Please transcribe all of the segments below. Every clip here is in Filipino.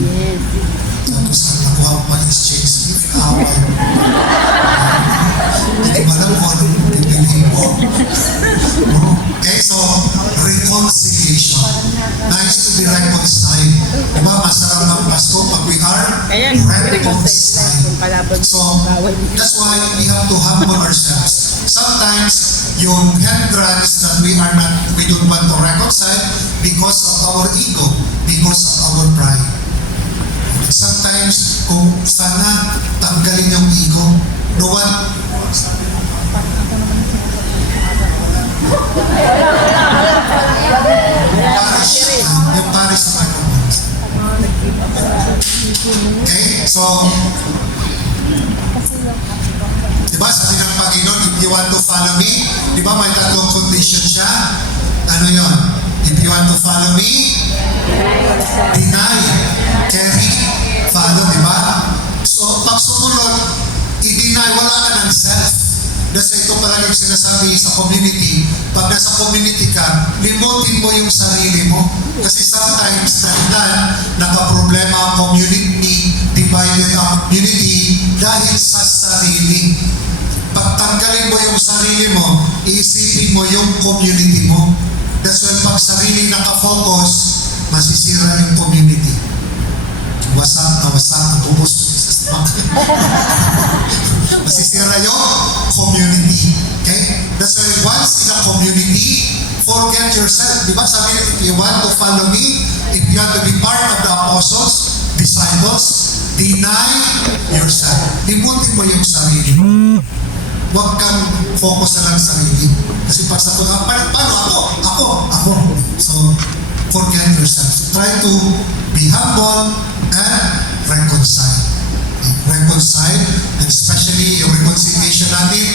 Yes. Tapos nakuha pa yung exchange gift, away. Hindi ba lang kung anong pipiliin mo? Okay, so, reconciliation. Nice to be reconciled. Diba, masarap ng Pasko pag we are Kaya, reconciled. kung kalaban So, bawal. that's why we have to humble ourselves. Sometimes, yung hindrance that we don't want to reconcile because of our ego, because of our pride. Sometimes, kung sana tanggalin yung ego, no one, yung Paris na okay, so, diba sabi ng Panginoon, if you want to follow me, diba may tatlong condition siya? Ano yon? If you want to follow me, deny, carry, follow, diba? So, pag sumunod, i-deny, wala ka ng self. Kasi ito palagi sinasabi sa community, pag nasa community ka, limutin mo yung sarili mo. Kasi sometimes, dahilan, nakaproblema ang community, divided ang community, dahil sa sarili. Pagtanggalin mo yung sarili mo, iisipin mo yung community mo. That's why pag sarili nakafocus, masisira yung community. Wasak, ubos. Masisira yung community. Okay? That's why once in a community, forget yourself. Di ba sabi niya, if you want to follow me, if you want to be part of the apostles, disciples, deny yourself. Limutin mo yung sarili. Huwag kang focus na lang sa sarili. Kasi pag sa paano ako. So, forget yourself. Try to be humble and reconcile. Reconcile, and especially yung reconciliation natin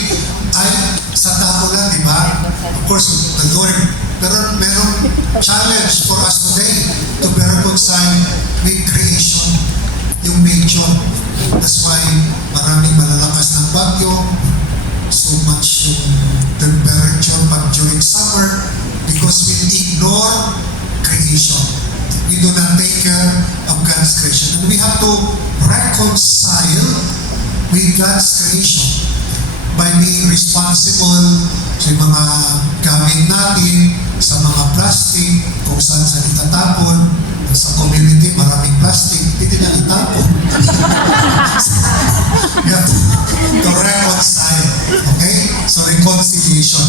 ay sa tao lang, di ba? Of course, the Lord. Pero merong challenge for us today to be reconciled with creation, yung nature. That's why maraming malalakas ng bagyo, so much yung temperature pag during summer, because we ignore creation. We do not take care of God's creation. And we have to reconcile with God's creation by being responsible sa mga gamit natin, sa mga plastic, kung saan sa itatapon. Sa community, maraming plastic, hindi na itapon. We have to reconcile. Okay? So, reconciliation.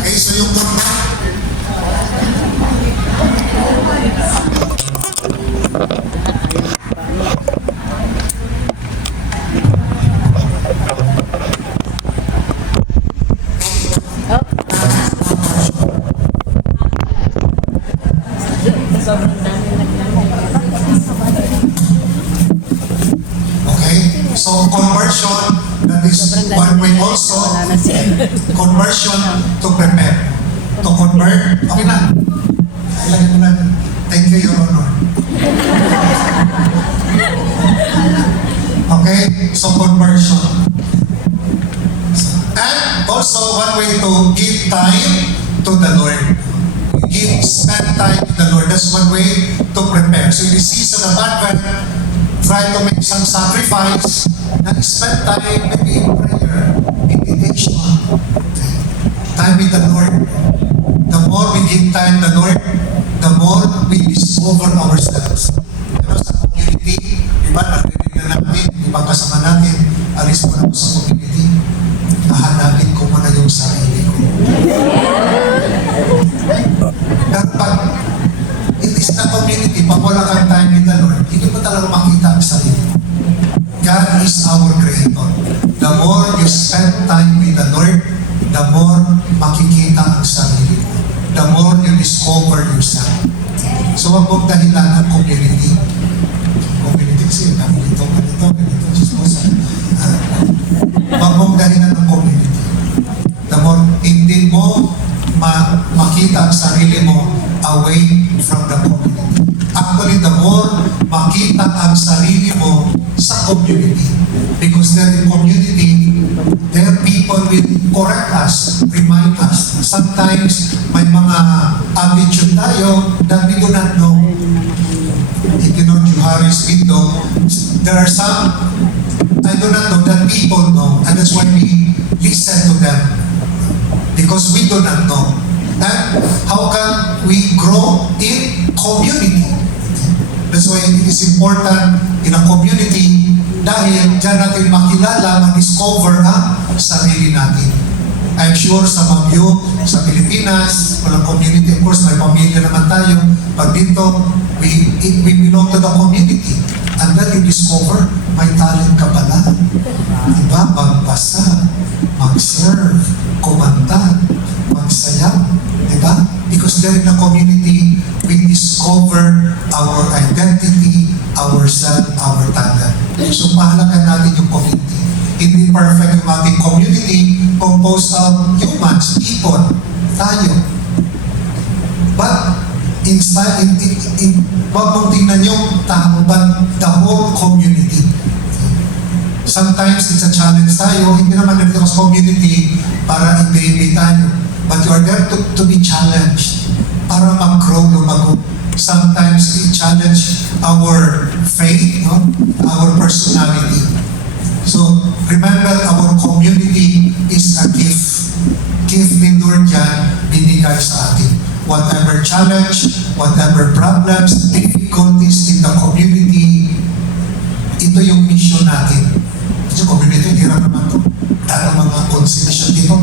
Okay, so yung so conversion, that is one way also, conversion to prepare. To convert, okay na. Ilagay mo na. Thank you, Your Honor. Okay, so conversion. And also one way to give time to the Lord. Spend time with the Lord. That's one way to prepare. So in the season of Advent, try to make some sacrifice and spend time maybe in prayer, meditation, time with the Lord. The more we give time to the Lord, the more we discover ourselves. Pero sa community, iba narinig na natin, ibang kasama natin, alis mo na po sa community, hahanapin ko muna yung sarili ko. Dapat, it is the community, pag wala kang time with the Lord, hindi mo talaga makita ang sarili. God is our Creator. The more you spend time with the Lord, the more makikita ang sarili mo. The more you discover yourself. So, wag mong dahilan ng community. Community kasi, ganito, wag mong dahilan ng community. The more, hindi mo makita ang sarili mo away from the community. Actually, the more makita ang sarili mo sa community. Because there in community, there people will correct us, remind us. Sometimes, may mga attitude tayo that we do not know. If you know Juharis window, there are some I do not know that people know, and that's why we listen to them. Because we do not know. And how can we grow in community? That's why it is important in a community dahil dyan natin makilala, ma-discover ang sarili natin. I'm sure some of you sa Pilipinas, walang community, of course, may pamilya naman tayo. Pag dito, we belong to the community. And then you discover, may talent ka pala. Diba? Magbasa, mag-serve, kumanta, magsayaw. Diba? Because there in the community, we discover our identity, ourself, our talent. So, mahalaga natin yung community. Hindi perfect yung ating community composed of humans, people, tayo. But, wag mong tingnan yung tao, but the whole community. Sometimes it's a challenge tayo, hindi naman nandito sa community para i-baby tayo. But you are there to be challenged, para mag-grow, lumago. Sometimes we challenge our faith, no? Our personality. So, remember, our community is a gift. Gift ni Lord yan, binigay sa atin. Whatever challenge, whatever problems, difficulties in the community, ito yung mission natin. Kasi community, hirap naman ito. Dahil mga constitution dito.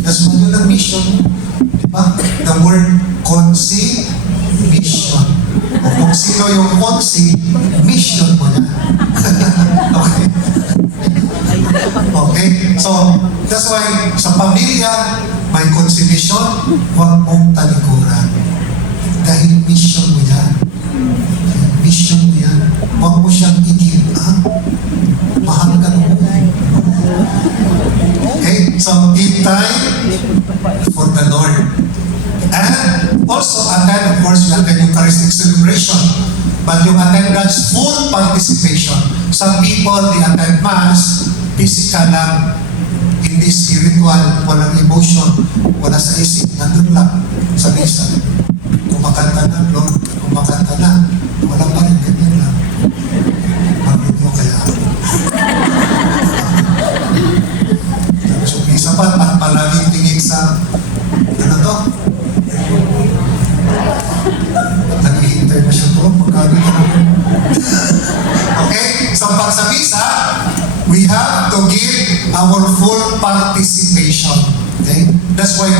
That's what yun ang mission. Diba? The word mission. O kung sino yung mission mo na. Okay? Okay? So, that's why sa pamilya, may mission, huwag mong talikuran. Dahil mission mo yan. Mission mo yan. Huwag mo siyang i-give up. Mahal ka mo. Okay? So, give time for the Lord. And also attend, of course, we attend Eucharistic celebration. But yung attendance, full participation. Some people, they attend Mass, physical lang, hindi spiritual, walang emotion, wala sa isip, nandun lang sa misa. Kumakanta na, Lord, kumakanta na, wala pa rin, ganyan lang. Bakit mo kaya? So, isa pa, palaging tingin sa, ano to? Naghihintay na siya to, magkabit na. Okay, so pag sa misa, we have to give our full participation. Okay? That's why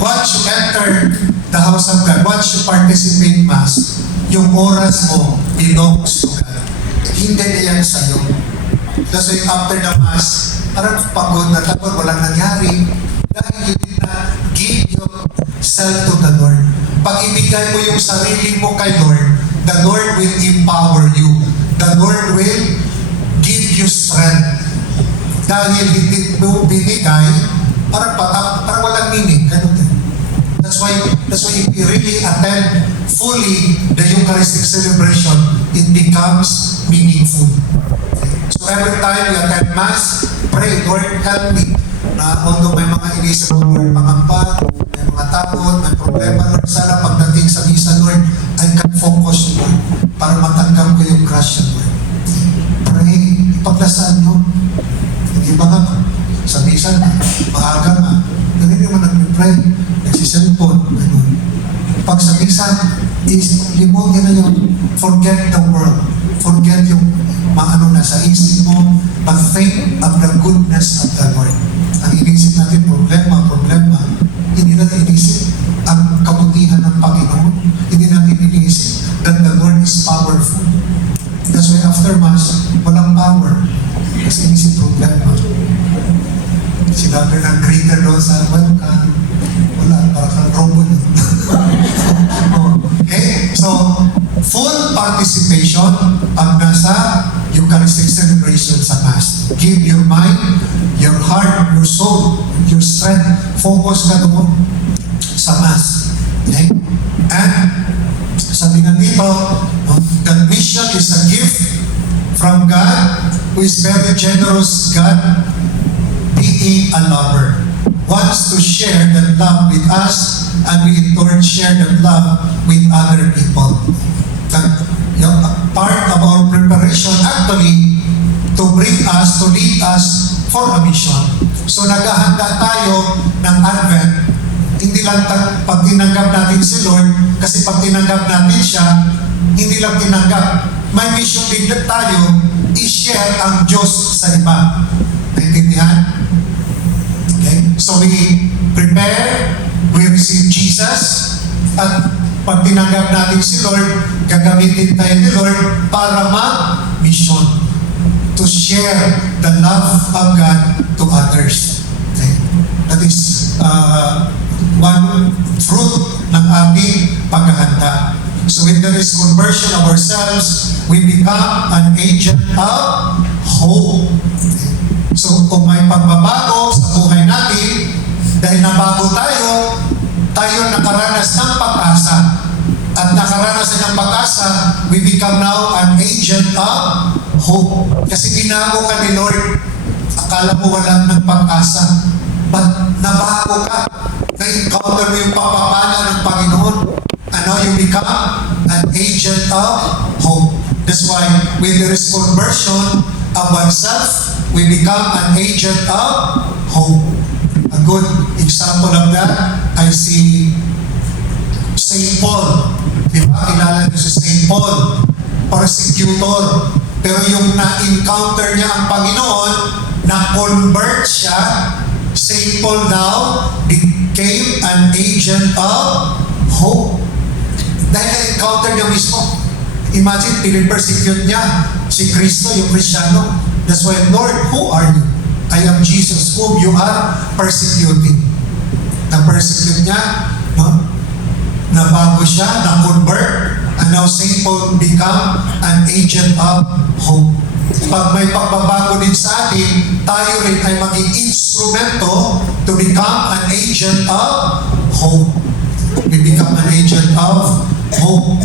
once you enter the house of God, once you participate Mass, yung oras mo belongs to God. Hindi na yan sa'yo. That's why after the Mass, parang pagod na tapos walang nangyari dahil you did not give yourself to the Lord. Pag ibigay mo yung sarili mo kay Lord, the Lord will empower you. The Lord will give you strength. Dahil hindi mo binigay, parang walang meaning. Ganun din. That's why if you really attend fully the Eucharistic celebration, it becomes meaningful. So every time you attend Mass, pray, Lord, help me. Although may mga inisip mo, Lord, mangamba, may mga takot, may problema, Lord, sana pagdating sa misa, Lord, I can focus, Lord, para matanggap ko yung grasya, Lord. Pray, ipaglasaan nyo. Hindi ba nga, sa misa, maaga nga, ganun naman nag-pray, nagsiselfon, ganun. Pag sa misa, limutin na yung forget the world, forget yung maano na sa isip mo, but think of the goodness of the Lord. Ang inisip natin, problema, hindi natin inisip ang kabutihan ng Panginoon. Hindi natin inisip that the Lord is powerful. That's why after Mass, walang power. Kasi inisip problema. Sila ng greeter doon sa welcome. Wala, para kang robot. Okay? So, full participation pag nasa Eucharistic Eucharistic celebration sa Mass. Give your mind, your heart, your soul, your strength. Focus ka doon sa Mass. Okay? And sabi nga dito, that mission is a gift from God, who is very generous God, being a lover, wants to share that love with us, and we in turn share that love with other people. That, part of our preparation actually to bring us, to lead us for a mission. So naghahanda tayo ng Advent, hindi lang pag tinanggap natin si Lord, kasi pag tinanggap natin siya, hindi lang tinanggap. May mission din tayo, i-share ang Diyos sa iba. Naintindihan? Okay? So we prepare, we receive Jesus, at pag tinanggap natin si Lord, gagamitin tayo ni Lord para mag-mission, to share the love of God to others. Okay? That is one fruit ng ating paghahanda. So when there is conversion of ourselves, we become an agent of hope. Okay? So kung may pagbabago sa buhay natin, dahil nabago tayo nakaranas ng pag-asa. At nakaranas ng pag-asa, we become now an agent of hope. Kasi binago ka ni Lord, akala mo wala ng pag-asa. But nabago ka. Na-encounter mo yung pagpapala ng Panginoon. And now you become an agent of hope. That's why when there is conversion of oneself, we become an agent of hope. A good example of that, I see St. Paul. Diba? Kilala niyo si St. Paul, persecutor. Pero yung na-encounter niya ang Panginoon, na-convert siya, St. Paul now became an agent of hope. Dahil na-encounter niya mismo. Imagine, pinipersecute niya si Kristo, yung Kristiyano. That's why, Lord, who are you? I am Jesus, whom you are persecuting. Na-persecute niya, no? Nabago siya, na-convert, and now St. Paul become an agent of hope. Pag may pagbabago din sa atin, tayo rin ay maging instrumento to become an agent of hope. We become an agent of hope.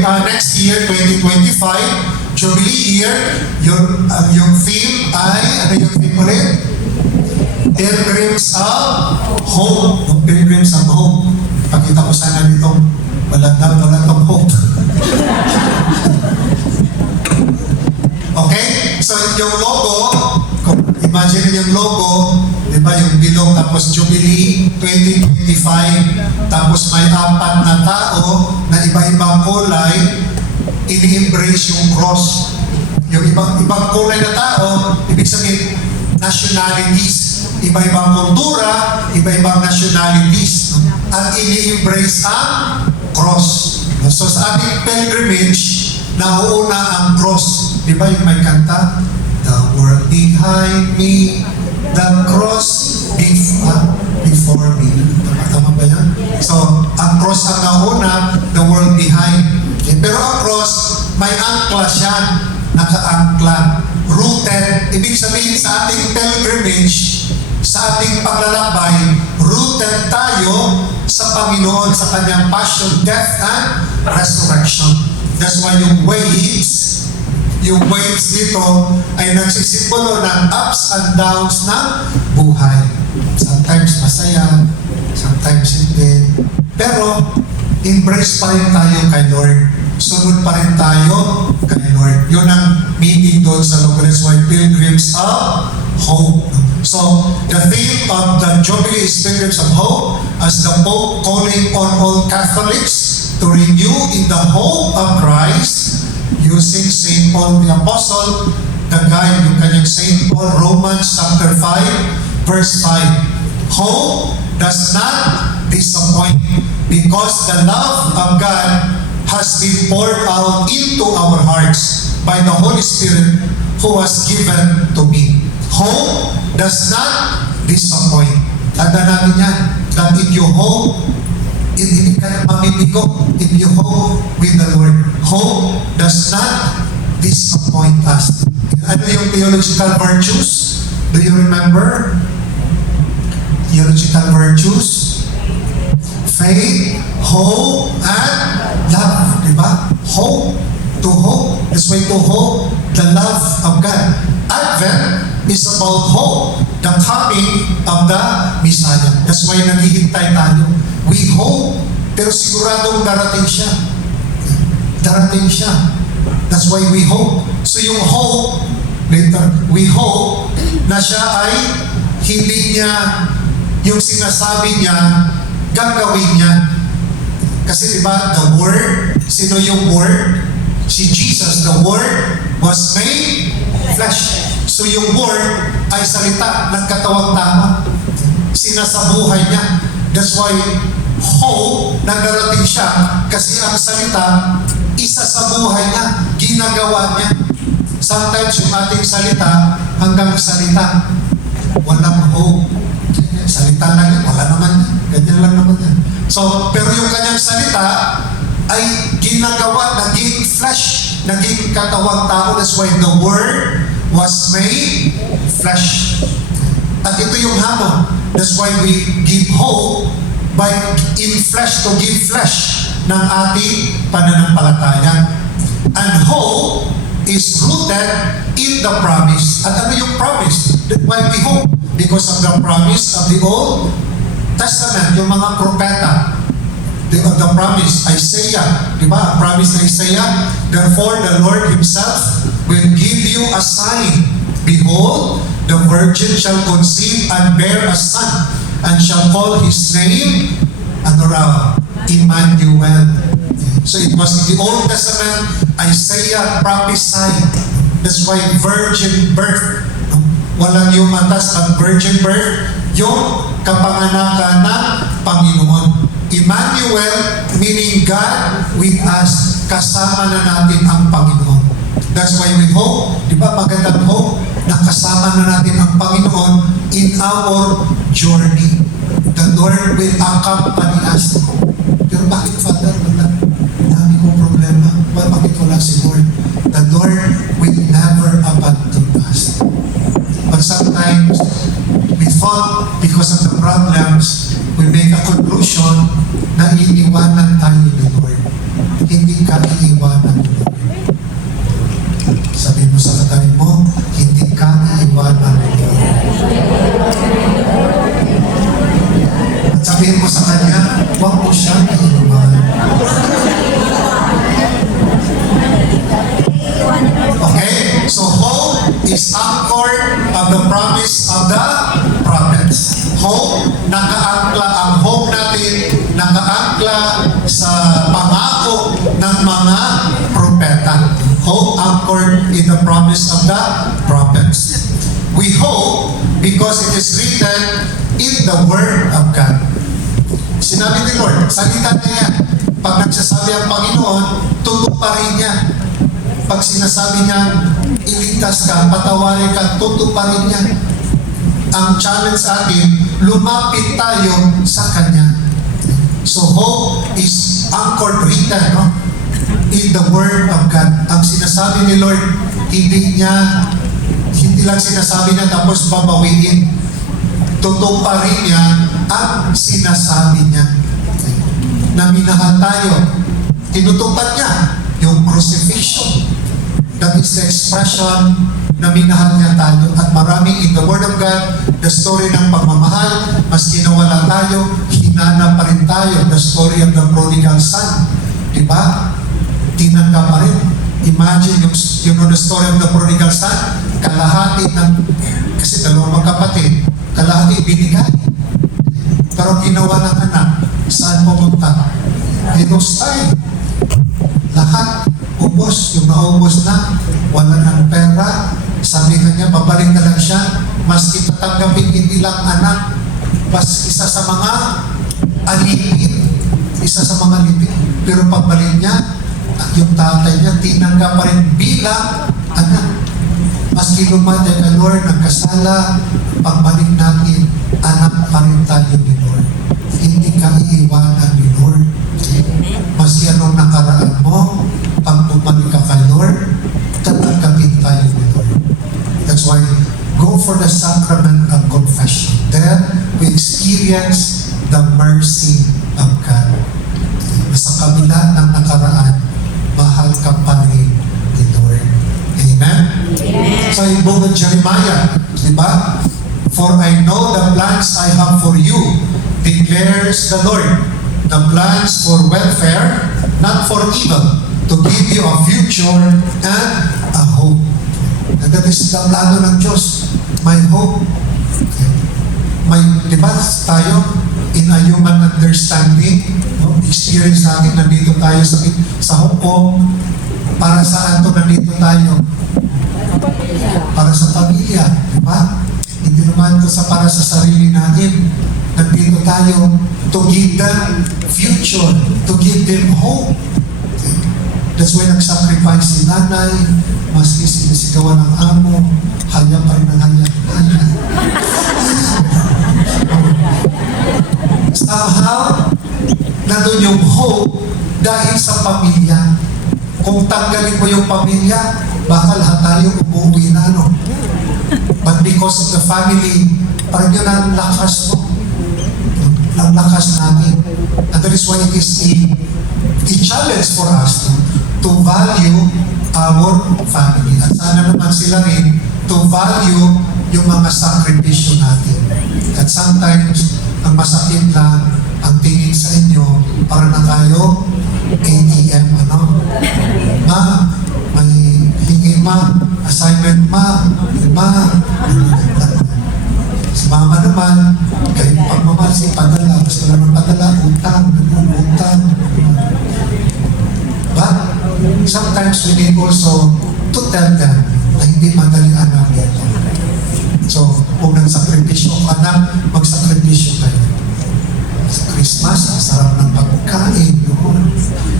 Next year, 2025, Jubilee year, yung theme ay, ano yung theme ulit? Pilgrims of Hope. Pilgrims of Hope. Pakita ko sana dito, walang hope. Okay? So yung logo, imagine yung logo, di ba yung bilog, tapos Jubilee 2025, tapos may apat na tao na iba-ibang kulay, ini-embrace yung cross. Yung ibang kulay na tao, ibig sabihin, nationalities, iba-ibang kultura, iba-ibang nationalities, no? At ini-embrace ang cross. So sa ating pilgrimage, nauuna ang cross. Di ba yung may kanta? The world behind me, the cross before me. Tama ba yan? So, ang cross ang nauna, the world behind. Okay? Pero ang cross, may angkla siya, naka-angkla, rooted. Ibig sabihin sa ating pilgrimage, sa ating paglalakbay, rooted tayo sa Panginoon, sa kanyang passion, death, and resurrection. That's why yung waves dito ay nagsisimbolo ng ups and downs ng buhay. Sometimes masaya, sometimes hindi. Pero, embrace pa rin tayo kay Lord. Sunod pa rin tayo kay Lord. Yun ang meaning doon sa logo. That's why Pilgrims of Hope. So, the theme of the Jubilee is Pilgrims of Hope, as the Pope calling on all Catholics to renew in the hope of Christ, using St. Paul the Apostle, the guide, yung kanyang St. Paul, Romans chapter 5, verse 5. Hope does not disappoint, because the love of God has been poured out into our hearts by the Holy Spirit who was given to me. Hope does not disappoint. Tanda natin yan, that if you hope, hindi ka mamibigo if you hope with the Lord. Hope does not disappoint us. Ano yung theological virtues? Do you remember? Theological virtues? Faith, hope, and love. Diba? Hope. To hope. That's why to hope the love of God. Advent is about hope, the coming of the Messiah. That's why naghihintay tayo. We hope, pero siguradong darating siya. Darating siya. That's why we hope. So yung hope, later, we hope na siya ay hindi niya, yung sinasabi niya, gagawin niya. Kasi diba, the Word, sino yung Word? Si Jesus, the Word was made flesh. So yung Word ay salita ng katawang tama. Sinasabuhay niya. That's why hope na darating siya kasi ang salita, isa sa buhay niya, ginagawa niya. Sometimes yung ating salita, hanggang salita, walang hope. Salita lang yan, wala naman yan. Ganyan lang naman yan. So, pero yung kanyang salita ay ginagawa, naging flesh, naging katawang tao. That's why the Word was made flesh. At ito yung hamon. That's why we give hope by in flesh, to give flesh ng ating pananampalataya. And hope is rooted in the promise. At ano yung promise? Why we hope? Because of the promise of the Old Testament, yung mga propeta. The promise, Isaiah, di ba? Promise na Isaiah, therefore the Lord Himself will give you a sign. Behold, the virgin shall conceive and bear a son, and shall call his name, ano raw? Emmanuel. So it was in the Old Testament, Isaiah prophesied. That's why virgin birth. Walang yung matas at virgin birth, yung kapanganakan ng Panginoon. Emmanuel, meaning God with us, kasama na natin ang Panginoon. That's why we hope, di ba magandang hope, na kasama na natin ang Panginoon in our journey. The Lord will accompany us. Pero bakit, Father, wala? Dami kong problema. Bakit wala si Lord? The Lord will never abandon us. But sometimes, we thought because of the problems, we make a conclusion na iiwanan tayo ni Lord. Hindi ka iiwanan ni Lord. Sabi mo sa katabi mo, hindi ka iiwanan ni Lord. At sabihin mo sa kanya, huwag mo siyang iiwanan. Okay? So hope is anchored of the promise of the prophets. Hope, nakaangkla ang hope natin, nakaangkla sa pangako ng mga propeta. Hope anchored in the promise of the prophets. We hope because it is written in the Word of God. Sinabi ni Lord, salita na yan. Pag nagsasabi ang Panginoon, tutuparin niya. Pag sinasabi niya, iligtas ka, patawarin ka, tutuparin niya. Ang challenge sa atin, lumapit tayo sa Kanya. So hope is anchored written, no? In the Word of God. Ang sinasabi ni Lord, hindi lang sinasabi niya tapos babawiin. Tutuparin niya ang sinasabi niya. Na minahal tayo. Tinutupad niya yung crucifixion. That is the expression na minahal niya tayo. At maraming in the Word of God, the story ng pagmamahal, maski nawala tayo, hinana pa rin tayo. The story of the prodigal son. Diba? Tinanggap pa rin. Imagine yung the story of the prodigal son, kalahati ng, kasi dalawang magkapatid, kalahati binigay. Pero ginawa ng anak, saan pumunta? Hinustay. Lahat, ubos. Yung naubos na, wala ng pera. Sabi kanya, babalik na lang siya. Maski tatanggapin hindi lang anak, mas isa sa mga alipin. Isa sa mga alipin. Pero pagbalik niya, yung tatay niya, tinanggap pa rin bilang anak. Maski lumatay ka, Lord, nagkasala, pagbalik natin, anak pa rin tayo ni Lord. Hindi ka iiwanan ni Lord. Maski anong nakaraan mo, pag bumalik ka kay Lord, tatanggapin tayo ni Lord. That's why, go for the sacrament of confession. Then, we experience the mercy of God. Sa kabila ng nakaraan, mahal ka pa rin ni Lord. Amen? Amen. So, yung buong Jeremiah, di ba? For I know the plans I have for you, declares the Lord. The plans for welfare, not for evil, to give you a future and a hope. And that is the plano ng Diyos. May hope. May, di ba tayo, in a human understanding, no? Experience natin, nandito tayo sa Hong Kong. Para saan to nandito tayo? Para sa pamilya, di ba? Hindi naman ito para sa sarili natin. Nandito tayo to give them future, to give them hope. Okay? That's why nag-sacrifice si nanay, maski sinisigawan ng amo, haya pa rin ang haya. Somehow, nandun yung hope dahil sa pamilya. Kung tanggalin mo yung pamilya, baka lahat tayo umuwi na, no? But because of the family, parang yun ang lakas mo. Ang lakas natin. And that is why it is a challenge for us to value our family. At sana naman sila rin to value yung mga sakripisyo natin. At sometimes, ang masakit lang ang tingin sa inyo para na kayo ATM, ma, may hingi ma, assignment ma, si mama naman, kahit pagmamahal si padala, gusto naman padala, utang. But sometimes we need also to tell them na hindi madaling anak dito. So, kung nagsakripisyo ka na, magsakripisyo kayo. Sa Christmas, ang sarap ng pagkain.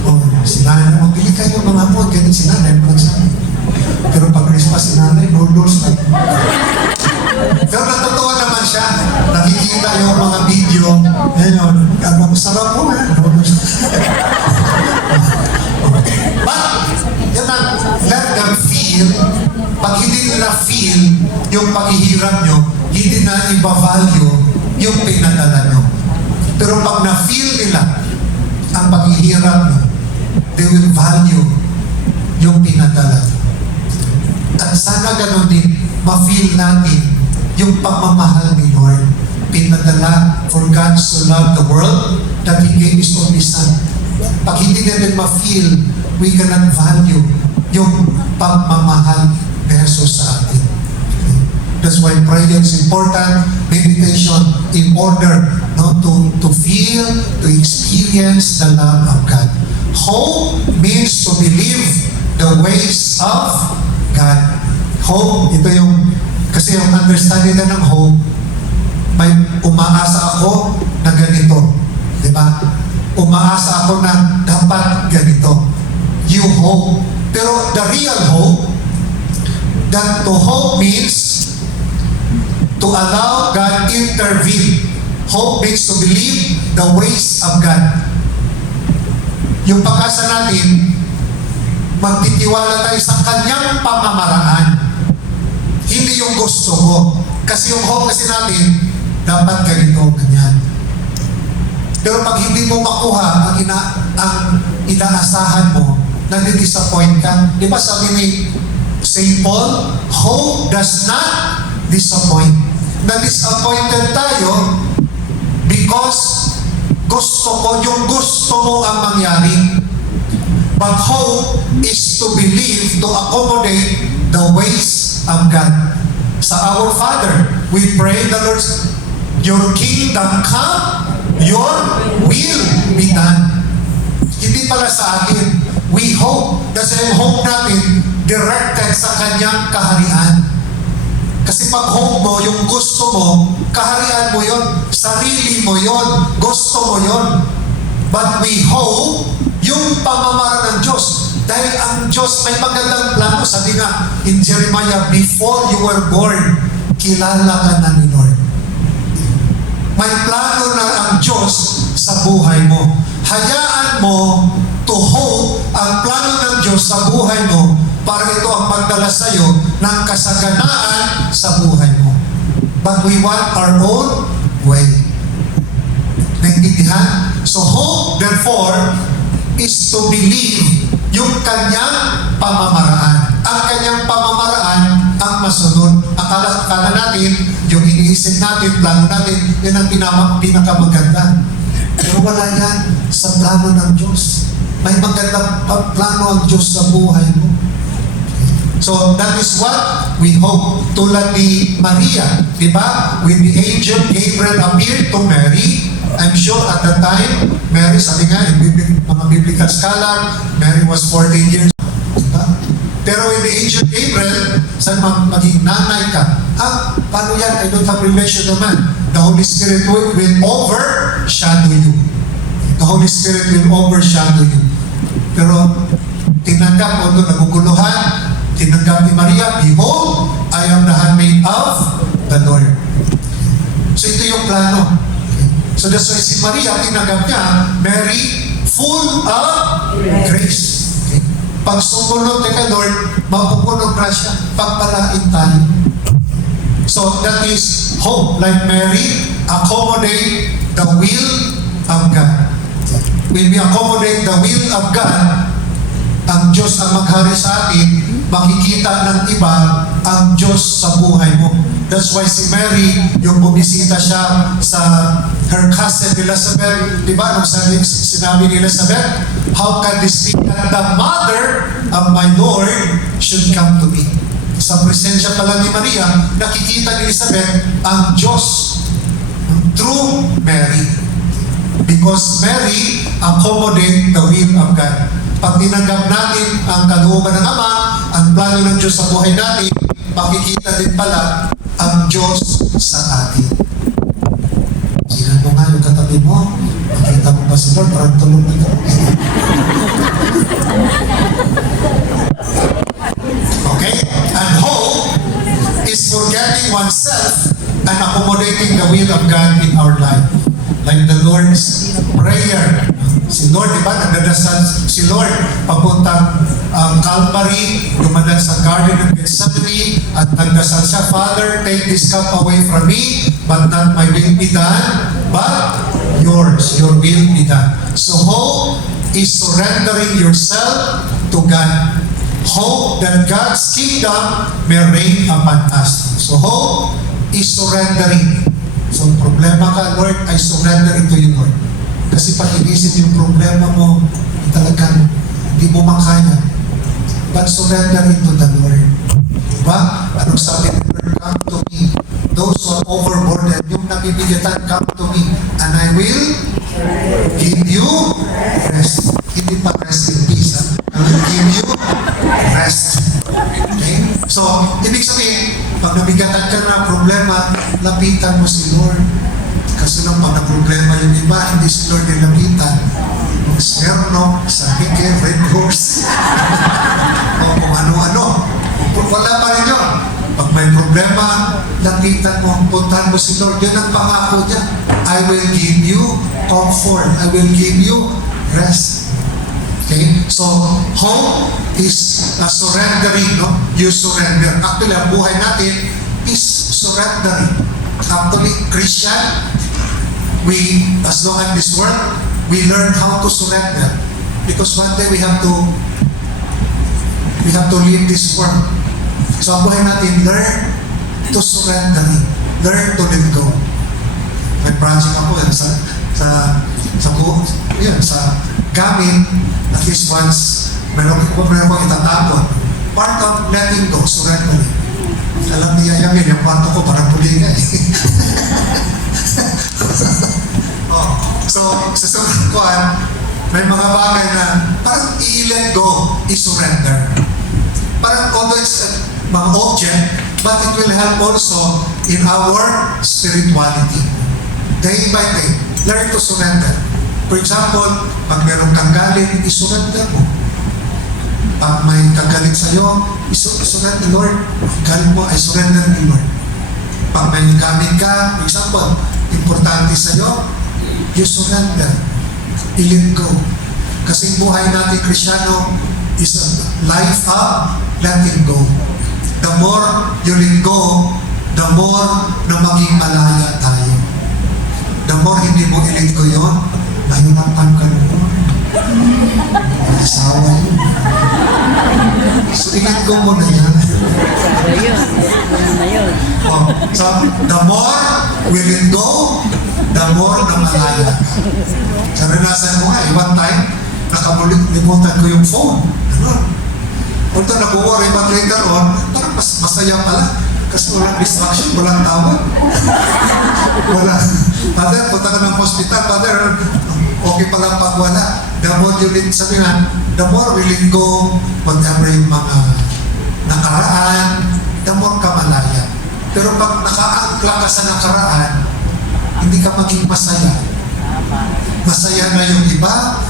O, si nanay na magbili kayo mga mo, ganyan si nanay, pero pag Christmas, si nanay, noodles na. Pero natutuwa naman siya, nakikita yung mga video, ayun, ang sarap po noodles. But, yun na, let them feel, pag hindi nila feel yung paghihirap nyo, hindi na iba-value yung pinadala nyo. Pero pag na-feel nila ang paghihirap nyo, they will value yung pinadala nyo. At sana ganun din, ma-feel natin yung pagmamahal ni Lord. Pinadala, for God so loved the world that He gave His only Son. Pag hindi natin ma-feel, we cannot value yung pagmamahal ni Jesus sa atin. That's why prayer is important, meditation in order to feel, to experience the love of God. Hope means to believe the ways of God. Hope, ito yung, kasi yung understanding na ng hope, may umaasa ako na ganito. Diba? Umaasa ako na dapat ganito. You hope. Pero the real hope, that to hope means to allow God intervene. Hope means to believe the ways of God. Yung pag-asa natin, magtitiwala tayo sa kanyang pamamaraan. Hindi yung gusto mo. Kasi yung hope kasi natin, dapat ganito, ganyan. Pero pag hindi mo makuha ang inaasahan mo, nadi-disappoint ka. Di ba sabi ni St. Paul, hope does not disappoint. Na-disappointed tayo because yung gusto mo ang mangyari. But hope is to believe, to accommodate the ways of God. Sa our Father, we pray the Lord, your kingdom come, your will be done. Hindi pala sa akin. We hope, kasi yung hope natin, directed sa kanyang kaharian. Kasi pag hope mo, yung gusto mo, kaharian mo yon, sarili mo yon, gusto mo yon. But we hope yung pamamaraan ng Diyos. Dahil ang Diyos may magandang plano. Sabi nga in Jeremiah, before you were born, kilala ka na ni Lord. May plano na ang Diyos sa buhay mo. Hayaan mo to hope ang plano ng Diyos sa buhay mo para ito ang magdala sa iyo ng kasaganaan sa buhay mo. But we want our own way. Naintindihan? So hope, therefore, is to believe yung kanyang pamamaraan. Ang kanyang pamamaraan ang masunod. Akala natin, yung iniisip natin, plano natin, yun ang pinakamaganda. Pero wala yan sa plano ng Diyos. May magandang plano ang Diyos sa buhay mo. So that is what we hope. Tulad ni Maria, di ba? When the angel Gabriel appeared to Mary, I'm sure at the time, Mary, sabi nga, mga biblical scholar, Mary was 14 years old. Diba? Pero when the angel Gabriel, saan maging nanay ka? Paano yan? I don't have relation naman. The Holy Spirit will overshadow you. The Holy Spirit will overshadow you. Pero tinanggap mo ito, naguguluhan, tinanggap ni Maria, behold, I am the handmaid of the Lord. So ito yung plano. So that's why si Maria, tinanggap niya, Mary, full of grace. Okay? Pag sumunod kay Lord, mapupunong grasya, pagpalain tayo. So that is hope, like Mary, accommodate the will of God. When we accommodate the will of God, ang Diyos ang maghari sa atin, makikita ng iba ang Diyos sa buhay mo. That's why si Mary, yung bumisita siya sa her cousin Elizabeth, di ba? Nung sinabi ni Elizabeth, how can this be that the mother of my Lord should come to me? Sa presensya pala ni Maria, nakikita ni Elizabeth ang Diyos through Mary. Because Mary accommodate the will of God. Pag tinanggap natin ang kalooban ng Ama, ang plano ng Diyos sa buhay natin, makikita din pala ang Diyos sa atin. Sinan mo nga yung katabi mo, makita mo ba si Lord, parang tulog na ito. Okay? And hope is forgetting oneself and accommodating the will of God in our life. Like the Lord's Prayer. Si Lord, di ba? Nagdadasal si Lord papuntang Calvary, dumadal sa Garden of Gethsemane, at nagdasal siya, Father, take this cup away from me, but not my will be done, but yours, your will be done. So hope is surrendering yourself to God. Hope that God's kingdom may reign upon us. So hope is surrendering. So problema ka, Lord, I surrender it to you, Lord. Kasi pag inisip yung problema mo, talagang hindi mo makaya. But surrender it to the Lord. Diba? Anong sabi ni Lord? Come to me. Those who are overburdened, yung nabibigatan, come to me. And I will give you rest. Hindi pa rest in peace. I will give you rest. Okay? So, ibig sabihin, pag nabigatan ka na problema, lapitan mo si Lord. Kasi nung pag na-problema yung iba, hindi si Lord din lapitan. Serno, sabi kay Red Horse. O kung ano-ano. Wala pa rin yun. Pag may problema, lapitan mo, puntahan mo si Lord. Yun ang pangako niya. I will give you comfort. I will give you rest. Okay? So, hope is surrendering, no? You surrender. Actually, ang buhay natin is surrendering. Actually, Christian, we, as long as this world, we learn how to surrender. Because one day we have to leave this world. So, ang buhay natin, learn to surrender. Learn to let go. May project ako sa gamit, at least once, meron akong itatapon. Part of letting go, surrendering. Alam niya yamin, yung kwarto ko parang pulinga eh. So, sa sumunod ko, may mga bagay na parang i-let go, i-surrender. Parang although it's mga object, but it will help also in our spirituality. Day by day, learn to surrender. For example, pag meron kang galit, i-surrender mo. Pag may kagalit sa'yo, i-surrender, Lord. Galit mo, I surrender to Lord. Pag may gamit ka, for example, importante sa'yo, you surrender. I-let go. Kasi buhay natin Kristyano is a life of letting go. The more you let go, the more na maging malaya tayo. The more hindi mo i-let go yun, mahirapan ka naman. Asawa yun. So, i-let go mo na yan. So, the more we let go, the more na malaya ka. Naranasan ko nga, one time, nakalimutan ko yung phone. Ano? Punta nag-worry, but later on, parang masaya pala. Kasi walang distraction, walang tawag. Wala. Father, punta ka ng hospital. Father, okay pala pag wala. The more you let, sabi nga, the more we let go, whatever yung mga nakaraan, the more ka malaya. Pero pag nakaangkla ka sa nakaraan, hindi ka maging masaya. Masaya na yung iba,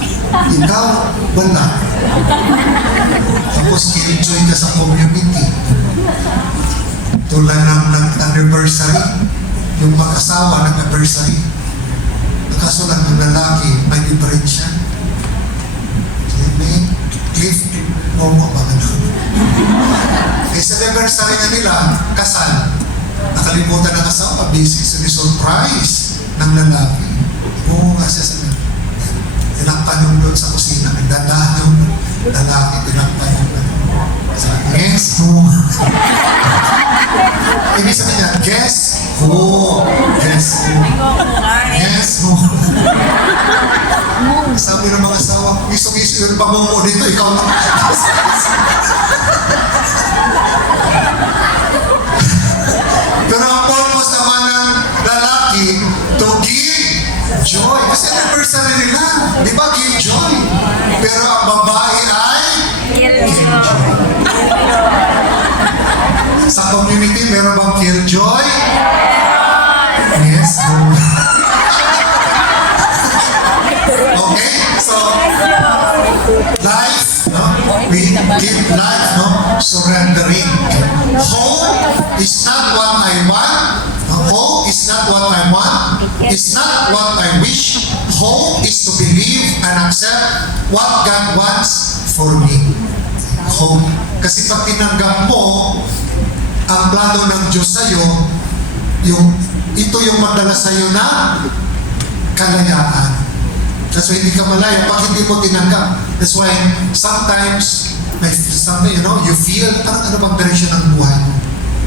ikaw, wala. Tapos i-enjoy ka sa community. Tulad ng anniversary, yung mag-asawa ng anniversary. Kaso lang ng lalaki, may diferensya. May gift, mo ba gano'n? Eh sa anniversary na nila, kasal. Nakalimutan ng asawa, basic sa surprise ng lalaki. Oo nga siya sa tinakpan yung doon sa kusina, nagdadaan yung lalaki, tinakpan yung guess who? Ibig sabihin niya, guess who? Guess who? Guess who? Sabi ng mga asawa, iso-iso yung pamungo dito, ikaw na. Pero ang purpose naman ng lalaki, to give joy. Kasi anniversary nila, di ba, give joy. Pero ang babae ay give joy. Sa community, meron bang killjoy? Yes. Okay, so life, no? We give life, no? Surrendering. Hope is not what I want. Hope is not what I want. It's not what I wish. Hope is to believe and accept what God wants for me. Hope. Kasi pag tinanggap mo ang plano ng Diyos sa'yo, ito yung magdala sa'yo na kalayaan. That's why hindi ka malaya pag hindi mo tinanggap. That's why sometimes, you feel, ano bang direction ng buhay mo?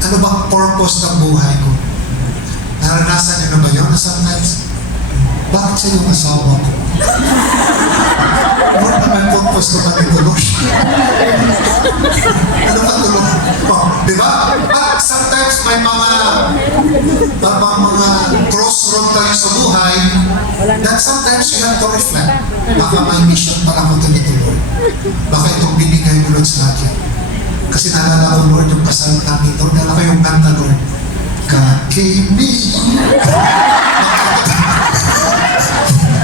Ano bang purpose ng buhay ko? Naranasan niyo na ba yun? Sometimes, bakit sa yung asawa ko? Lord, na may purpose na ba ito, Lord? Ano ba ito, Lord? Di ba? But sometimes may mga crossroad tayo sa buhay that sometimes you have to reflect. Baka may mission para ko ito, Lord. Baka itong binigay mo, Lord, sa akin. Kasi naalala ko, Lord, yung kasal namin, Lord. Naalala ko yung kanta, Lord. God gave me.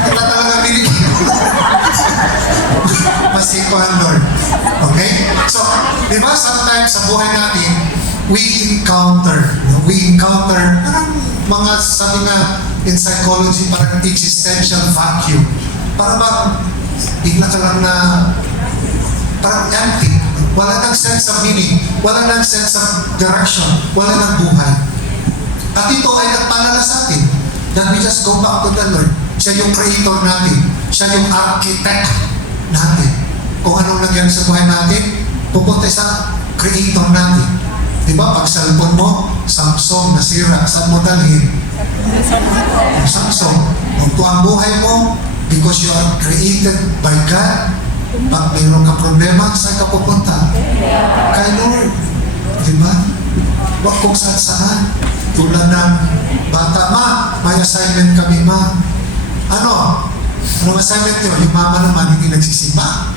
Ito talaga binigay mo. Masikuhan, Lord. Okay? So, di ba, sometimes sa buhay natin, we encounter, parang mga, sabi nga, in psychology, parang existential vacuum. Para ba, bigla ka lang na, parang empty. Wala nang sense of meaning. Wala nang sense of direction. Wala nang buhay. At ito ay nagpalala sa atin. That we just go back to the Lord. Siya yung creator natin. Siya yung architect natin. Kung anong nangyari sa buhay natin, pupunta sa creator natin. Diba? Pag cellphone mo, Samsung, nasira. Saan mo dalhin? Samsung. Kung ang buhay mo, because you are created by God, pag mayroon ka problema, saan ka pupunta? Kay Lord. Diba? Huwag kung saan. Tulad ng bata, ma, may assignment kami, ma. Ano? Anong assignment nyo? Yung mama naman, hindi nagsisimba.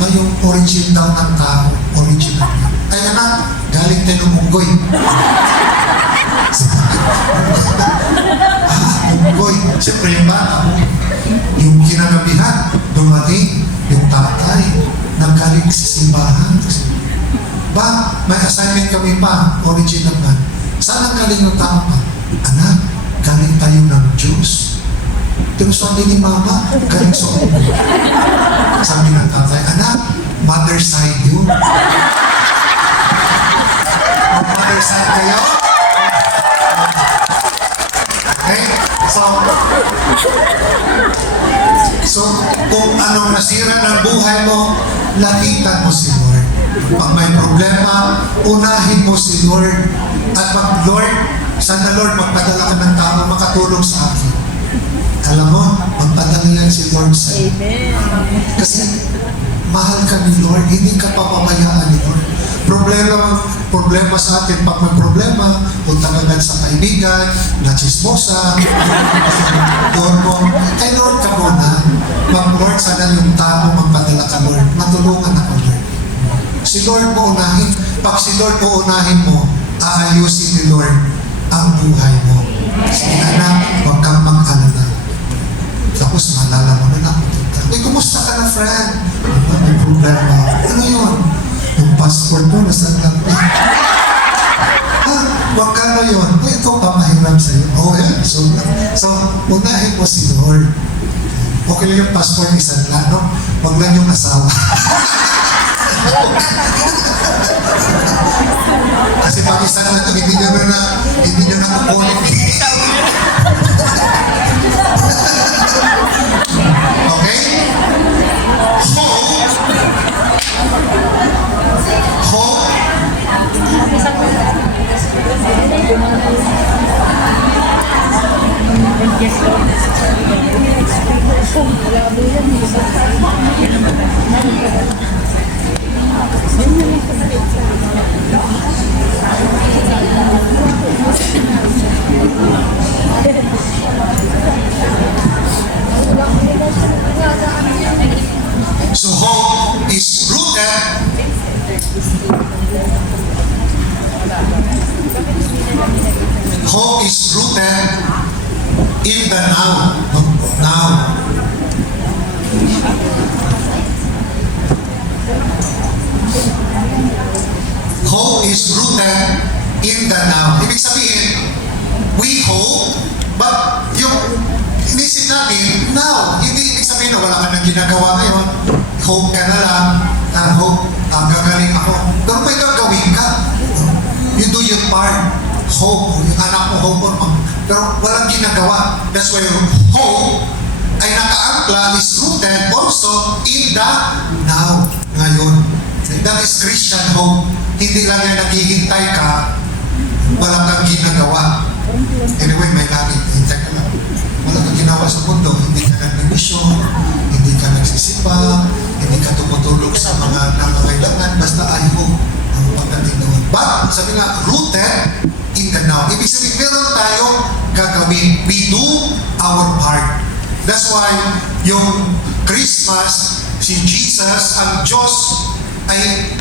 Ba yung origin daw ng tao? Original. Ay anak, galing tayo ng unggoy. Unggoy. Siyempre yung bata, yung kinagabihan, dumating, yung tatay, nanggaling sa simbahan. Ba, may assignment kami pa, original na. Saan ang galing ng tao pa? Anak, galing tayo ng Diyos. Pero sabi ni Mama, galing sa ulo. Sabi ng tatay, anak, mother side yun. Mother side kayo? Okay? So, kung anong nasira ng buhay mo, lapitan mo si Lord. Pag may problema, unahin mo si Lord. At pag Lord, sana Lord, magpadala ka ng tao makatulong sa akin. Alam mo, magpadala yan si Lord sa iyo. Kasi mahal ka ni Lord, hindi ka papabayaan ni Lord. Problema sa atin, pag may problema, punta ka agad sa kaibigan, nachismosa, doon mo, kay Lord ka muna. Pag Lord, sana yung tao magpadala ka Lord, matulungan ako Lord. Si Lord mo unahin. Pag si Lord mo unahin mo, aayusin ni Lord ang buhay mo. Sige anak, huwag kang mag-alala. Tapos malala mo na lang. Uy, kumusta ka na, friend? May problema. Ano yun? Yung passport mo, nasa lang. Huwag ka na yun. Uy, ito pamahiram sa'yo. Oh, yan. So, unahin mo si Lord. Okay lang yung passport, isang lang, no? Huwag lang yung asawa. Kasi pag isang lang, hindi nyo na kukunin. Okay? Hope. So hope is rooted in the now. Now. Hope is rooted in the now. Ibig sabihin, we hope, but yung inisip natin, now. Hindi ibig sabihin na wala ka nang ginagawa ngayon. Hope ka na lang. Hope, gagaling ako. Pero may gagawin ka. You do your part. Hope, yung anak mo, hope mo. Pero walang ginagawa. That's why hope ay nakaangkla is rooted also in the now. Ngayon. That is Christian hope. Hindi lang yan naghihintay ka, wala kang ginagawa. Anyway, may langit. Hintay ka lang. Wala kang ginawa sa mundo. Hindi ka nag-mission, hindi ka nagsisipa, hindi ka tumutulog sa mga nangangailangan, basta I hope ang pagdating doon. But, sabi nga, rooted in the now. Ibig sabihin, meron tayong gagawin. We do our part. That's why, yung Christmas, si Jesus, ang Diyos, ay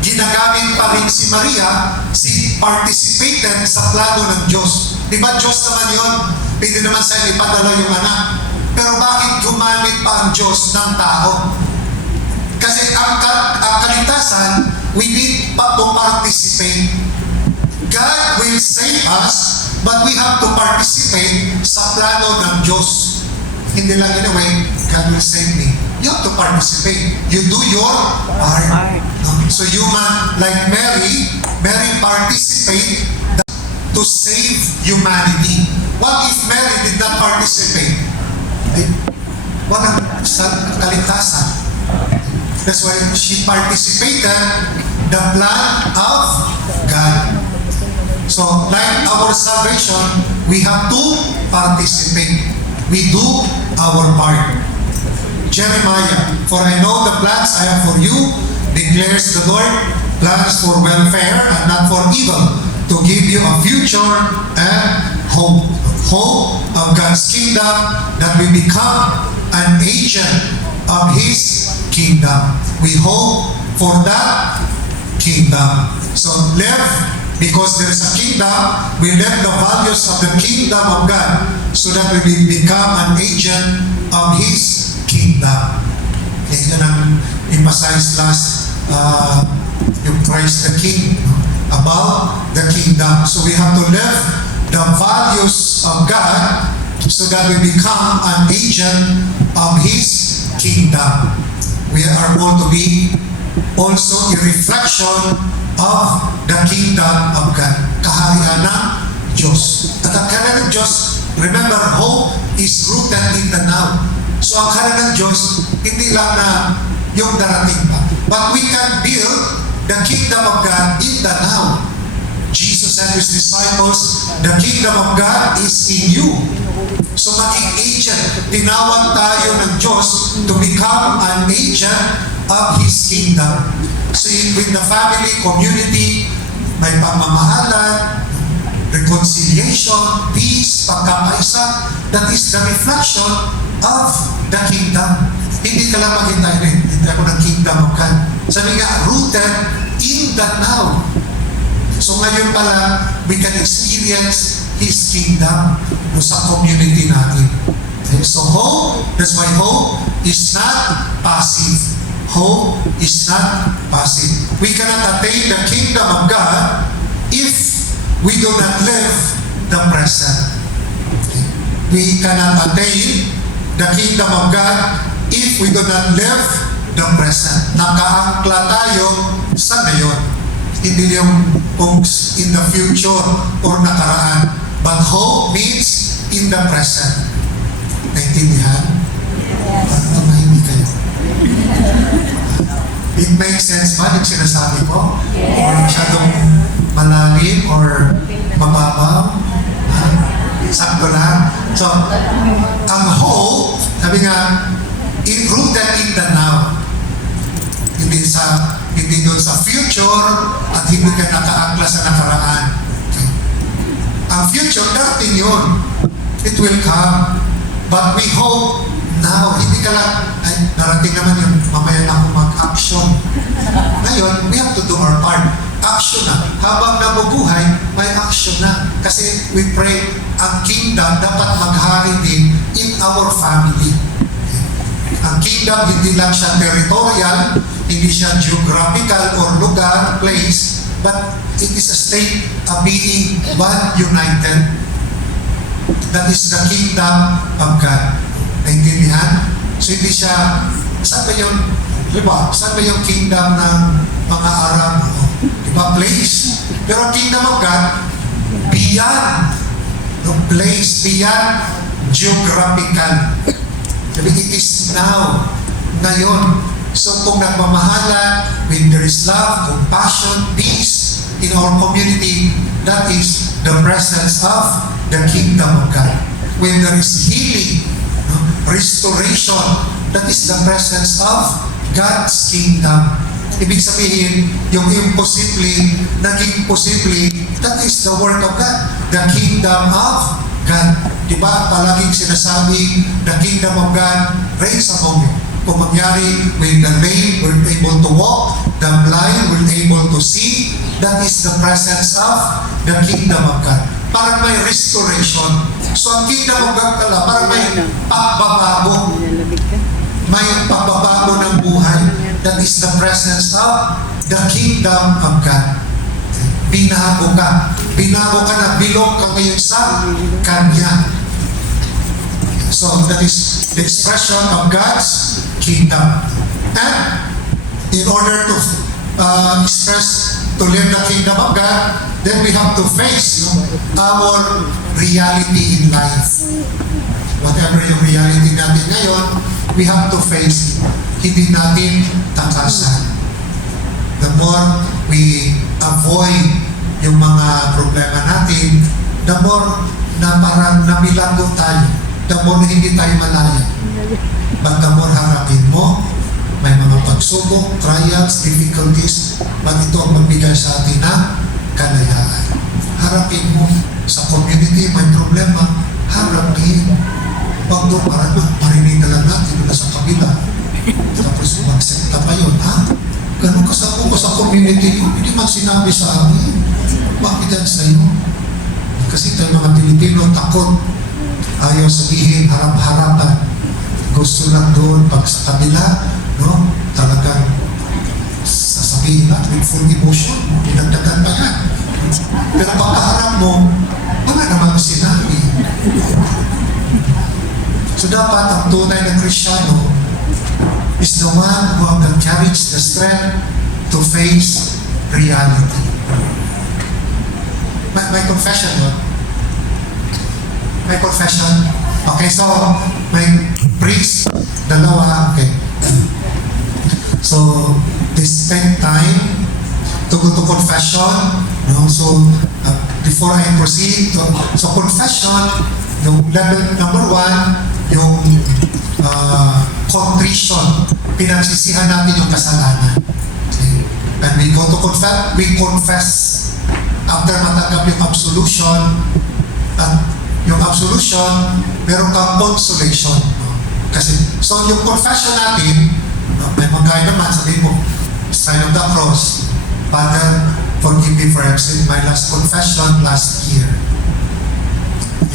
ginagamit pa rin si Maria, si participated sa plano ng Diyos. Di ba Diyos naman yun? Pwede naman sa'yo ipadala yung anak. Pero bakit gumamit pa ang Diyos ng tao? Kasi ang kaligtasan, we need pa to participate. God will save us, but we have to participate sa plano ng Diyos. Hindi lang in a way, God will save me. You have to participate. You do your part. So human, like Mary participate to save humanity. What if Mary did not participate? Walang kaligtasan. That's why she participated the plan of God. So, like our salvation, we have to participate. We do our part. Jeremiah, for I know the plans I have for you, declares the Lord, plans for welfare and not for evil, to give you a future and hope. Hope of God's kingdom, that we become an agent of His kingdom. We hope for that kingdom. So live, because there is a kingdom, we live the values of the kingdom of God, so that we become an agent of His kingdom. Yan ang emphasize last, yung Christ the King, about the kingdom. So we have to live the values attributes of God so that we become an agent of His kingdom. We are called to be also a reflection of the kingdom of God. Kaharian ng Diyos. At ang kaharian ng Diyos, remember, hope is rooted in the now. So ang kaharian ng Diyos, hindi lang na yung darating pa. But we can build the kingdom of God in the now. Jesus and His disciples, the kingdom of God is in you. So maging agent, tinawag tayo ng Diyos to become an agent of His kingdom. So with the family, community, may pamamahalan, reconciliation, peace, pagkakaisa, that is the reflection of the kingdom. Hindi ka lang maghintay rin, hindi ako ng kingdom of God. Sabi nga, rooted in the now. So ngayon pala, we can experience His kingdom sa community natin. Okay? So hope, that's why hope is not passive. Hope is not passive. We cannot attain the kingdom of God if we do not live the present. Okay? We cannot attain the kingdom of God if we do not live the present. Nakaangkla tayo sa ngayon. Hindi yung in the future or nakaraan. But hope means in the present. Naintindihan? Tumahimik kayo. It makes sense ba yung sinasabi ko? Or masyadong malalim or mababaw? Sakto lang. So, ang hope, sabi nga, rooted in the now. Hindi doon sa future at hindi ka nakaangkla sa nakaraan. Okay. Ang future, darating yun. It will come. But we hope now. Hindi ka lang, ay, darating naman yung mamaya na ako mag-action. Ngayon, we have to do our part. Action na. Habang nabubuhay, may action na. Kasi we pray, ang kingdom dapat maghari din in our family. Ang kingdom, hindi lang siya territorial, hindi siya geographical or lugar, place, but it is a state of being one united. That is the kingdom of God. Naintindihan? So hindi siya, saan ba yung, di ba? Saan ba yung kingdom ng mga Arab? Di ba? Place. Pero ang kingdom of God, beyond the place, beyond geographical. Sabi, it is now, ngayon. So kung nagmamahalan, when there is love, compassion, peace in our community, that is the presence of the kingdom of God. When there is healing, restoration, that is the presence of God's kingdom. Ibig sabihin, yung imposible, naging posible, that is the word of God, the kingdom of God. Diba? Palaging sinasabi, the kingdom of God reigns among you. Kung mangyari, when the lame were able to walk, the blind were able to see, that is the presence of the kingdom of God. Parang may restoration. So ang kingdom of God pala, parang may pagbabago. May pagbabago ng buhay. That is the presence of the kingdom of God. Binago ka. Binago ka na, bilog ka ngayon sa Kanya. So that is the expression of God's kingdom. And in order to to live the kingdom of God, then we have to face our reality in life. Whatever yung reality natin ngayon, we have to face it. Hindi natin takasan. The more we avoid yung mga problema natin, the more na parang namilago tayo. The more na hindi tayo malaya. But the more harapin mo, may mga pagsubok, trials, difficulties, but ito ang magbigay sa atin ng kalayaan. Harapin mo. Sa community, may problema, harapin. Pag doon, parang marinig na lang natin na sa kabila. Tapos mag-accepta pa yun, ha? Ganun kasama ko sa community, hindi man sinabi sa amin. Bakit yan sa'yo? Kasi tayo mga Pilipino, takot. Ayaw sabihin, harap-harapan. Gusto lang doon, pag sa kabila, no? Talagang sasabihin natin with full emotion, dinagdagan pa yan. Pero pagkaharap mo, wala namang sinabi. dapat ang tunay na Kristiyano is the one who have the courage, the strength to face reality. My confession, no? My confession. Okay, so, my priest, dalawa, okay. So, they spend time to go to confession, no? So, before I proceed, so confession, yung level number 1, yung contrition, pinagsisihan natin yung kasalanan. Okay? And we go to confess, we confess after matanggap yung absolution, at yung absolution, meron kang consolation. No? Kasi, so yung confession natin, no, may mga naman, sabihin mo, sign of the cross, Father, forgive me for I've sinned my last confession last year.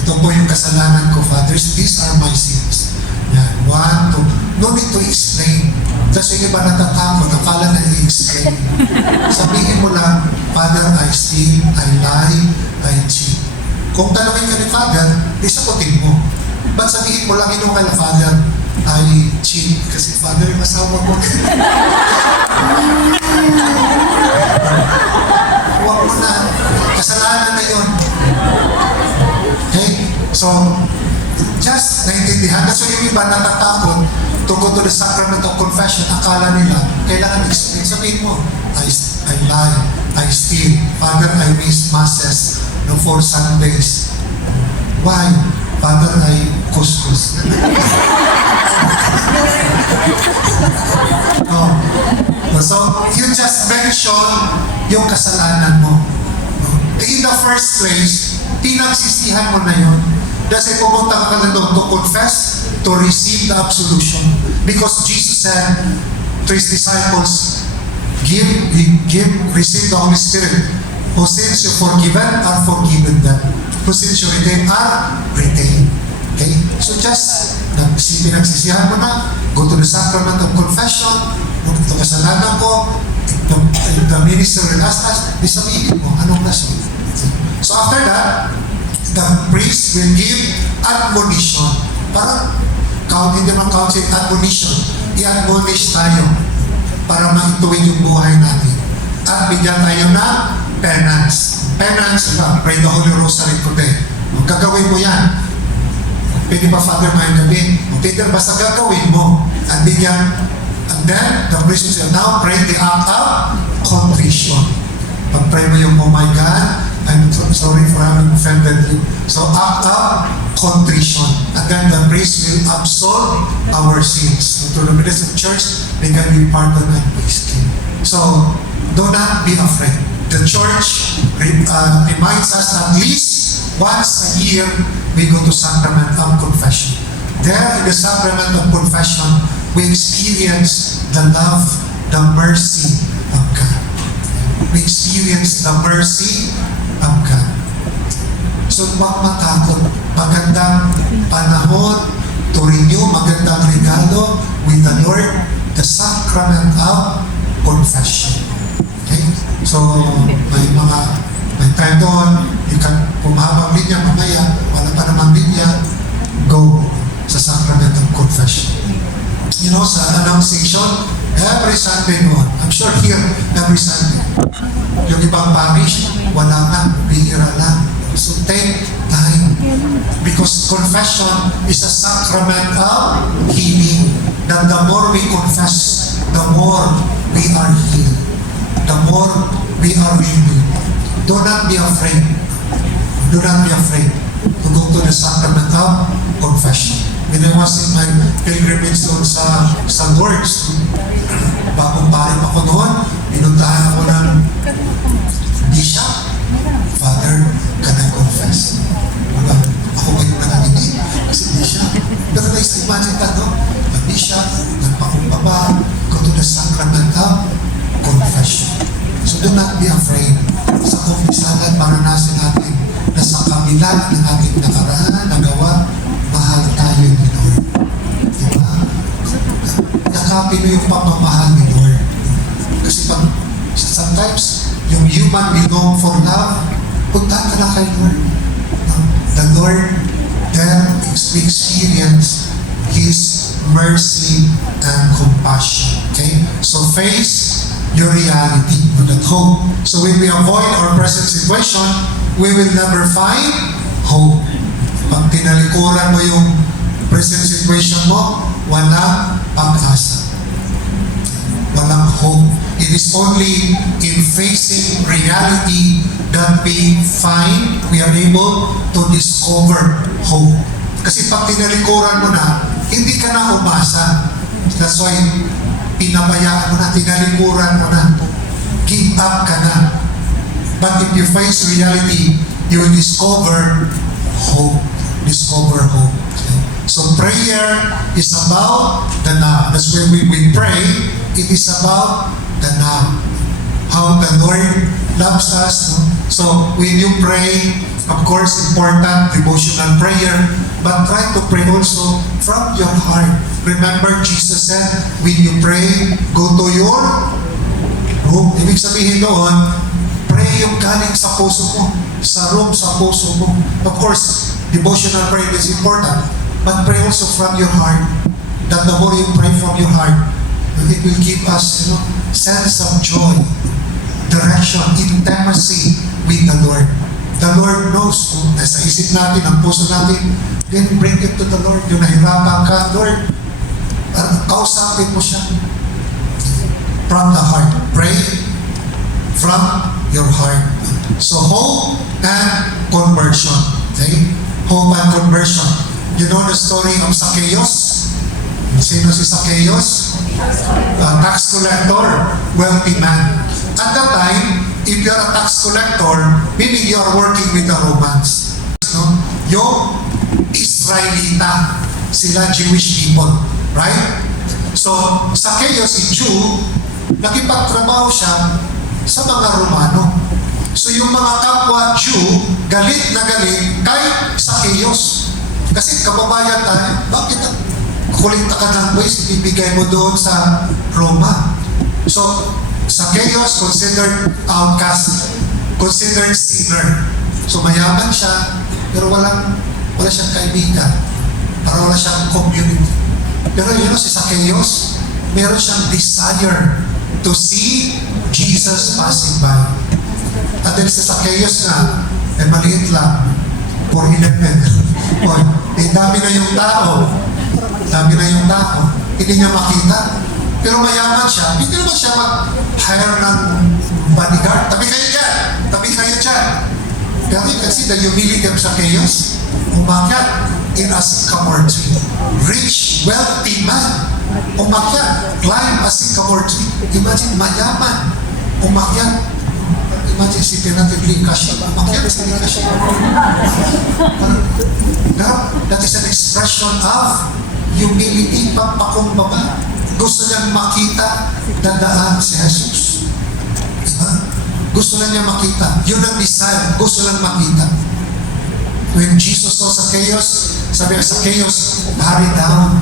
Ito po yung kasalanan ko, Fathers. These are my sins. Yan. 1, 2. No need to explain. Kasi yung iba natatakot, akala na i-explain. Sabihin mo lang, Father, I steal, I lie, I cheat. Kung tanongin ka ni Father, di sagutin mo. Ba't sabihin mo lang kay Father, I cheat? Kasi Father, yung asawa ko. Huwag mo na. Kasalanan na yun. Okay? So, just naintindihan. Kasi yung iba natatakot to go to the sacrament of confession. Akala nila, kailangan explain. Sabihin mo, I lie, I steal. Father, I miss masses no 4 Sundays. Why? Father, I kuskus. No. So, you just mention yung kasalanan mo. In the first place, pinagsisihan mo na yun. Kasi pumunta ka na doon to confess, to receive the absolution. Because Jesus said to His disciples, receive the Holy Spirit. Whose sins you forgiven are forgiven them. Whose sins you retain are retained. Okay? So just, pinagsisihan mo na, go to the sacrament of confession, ito kasalanan ko, the minister will ask us, di sabihin mo, anong nasunod? So after that, the priest will give admonition. Parang, hindi naman count yung admonition. I-admonish tayo para maituwid yung buhay natin. At bigyan tayo na penance. Penance, pray the Holy Rosary today. Gagawin mo yan. Pwede ba, Father, may gabi? Peter, basta gagawin mo. At bigyan, and then, the priest will say, now pray the act of contrition. Pag-pray mo yung, oh my God, I'm so sorry for having offended you. So, act of contrition. And then the priest will absolve our sins. So, to the ministers of church, they can be pardoned and peace. So, do not be afraid. The church reminds us at least once a year, we go to sacrament of confession. There, in the sacrament of confession, we experience the love, the mercy of God. We experience the mercy of God. So, huwag matakot. Magandang panahon to renew, magandang regalo with the Lord, the sacrament of confession. Okay? So, may time doon, you can, kung mahabang linya, mamaya, wala pa namang linya, go sa sacrament of confession. You know, sa Annunciation, every Sunday noon, I'm sure here, every Sunday, yung ibang parish, wala na, bihira lang. So take time. Because confession is a sacrament of healing. That the more we confess, the more we are healed. The more we are renewed. Do not be afraid. Do not be afraid to go to the sacrament of confession. When I was in my pilgrimage doon sa Lourdes, bagong parin ako noon, pinuntahan ako ng bishop. Father, can I confess? Diba? Ako ba yung nangingi? Kasi bishop. Pero na-imagine ka, no? The bishop, nagpakumbaba, go to the sacrament of confession. So do not be afraid. Sa kumpisahan, maranasin natin na sa kabila ng ating nakaraan, nagawa, mahal tayo ni Lord. Diba? Yakapin mo yung pagmamahal ni Lord. Kasi pag sometimes, yung human we long for love, punta ka na kay Lord. The Lord, then we experience His mercy and compassion. Okay? So face your reality on that hope. So when we avoid our present situation, we will never find hope. Pag tinalikuran mo yung present situation mo, walang pag-asa. Walang hope. It is only in facing reality that we are able to discover hope. Kasi pag tinalikuran mo na, hindi ka na umasa. That's why, pinabayaan mo na, tinalikuran mo na. Give up ka na. But if you face reality, you will discover hope. Discover hope. So prayer is about the now. That's why we pray. It is about the now. How the Lord loves us. No? So when you pray, of course, important devotional prayer, but try to pray also from your heart. Remember, Jesus said, when you pray, go to your room. Ibig sabihin doon, pray yung galing sa puso mo, sa room, sa puso mo. Of course, devotional prayer is important, but pray also from your heart. That the more you pray from your heart, it will give us, sense of joy, direction, intimacy with the Lord. The Lord knows kung nasa isip natin, ang puso natin, then bring it to the Lord. Yung nahirapan ka, Lord, kausapin mo siya. From the heart. Pray from your heart. So hope and conversion. Okay? Hope and conversion. You know the story of Zacchaeus? Sino si Zacchaeus? Tax collector, wealthy man. At that time, if you're a tax collector, meaning you are working with the Romans. No? Yung Israelita, sila Jewish people. Right? So, Zacchaeus, si Jew, nakipagtrabaho siya sa mga Romano. So, yung mga kapwa Jew, galit na galit kay Zacchaeus. Kasi kababayan tayo, bakit kukulikta ka ng ways, ibibigay mo doon sa Roma? So, Zacchaeus considered outcast, considered sinner. So, mayaman siya, pero wala siyang kaibigan. Para wala siyang community. Pero si Zacchaeus, meron siyang desire to see Jesus passing by. At then si Zacchaeus na, maliit lang, 4'11". Dami na yung tao. Hindi niya makita. Pero mayaman siya. Hindi naman siya mag-hire ng bodyguard. Tabi kayo dyan. Pero you can see the humility of Zacchaeus. Umakyat in a sycamore tree. Rich, wealthy man. Umakyat. Climb a sycamore tree. Imagine, mayaman. Umakyat. Imagine si Penatibli Kasha. Umakyat si Kasha. Pero that is an expression of humility, pagpakumbaba. Gusto niyang makita dadaan si Jesus. Diba? Gusto na niya makita. Yun ang desire. Gusto lang makita. When Jesus saw Zacchaeus, sabi niya, Zacchaeus, hurry down.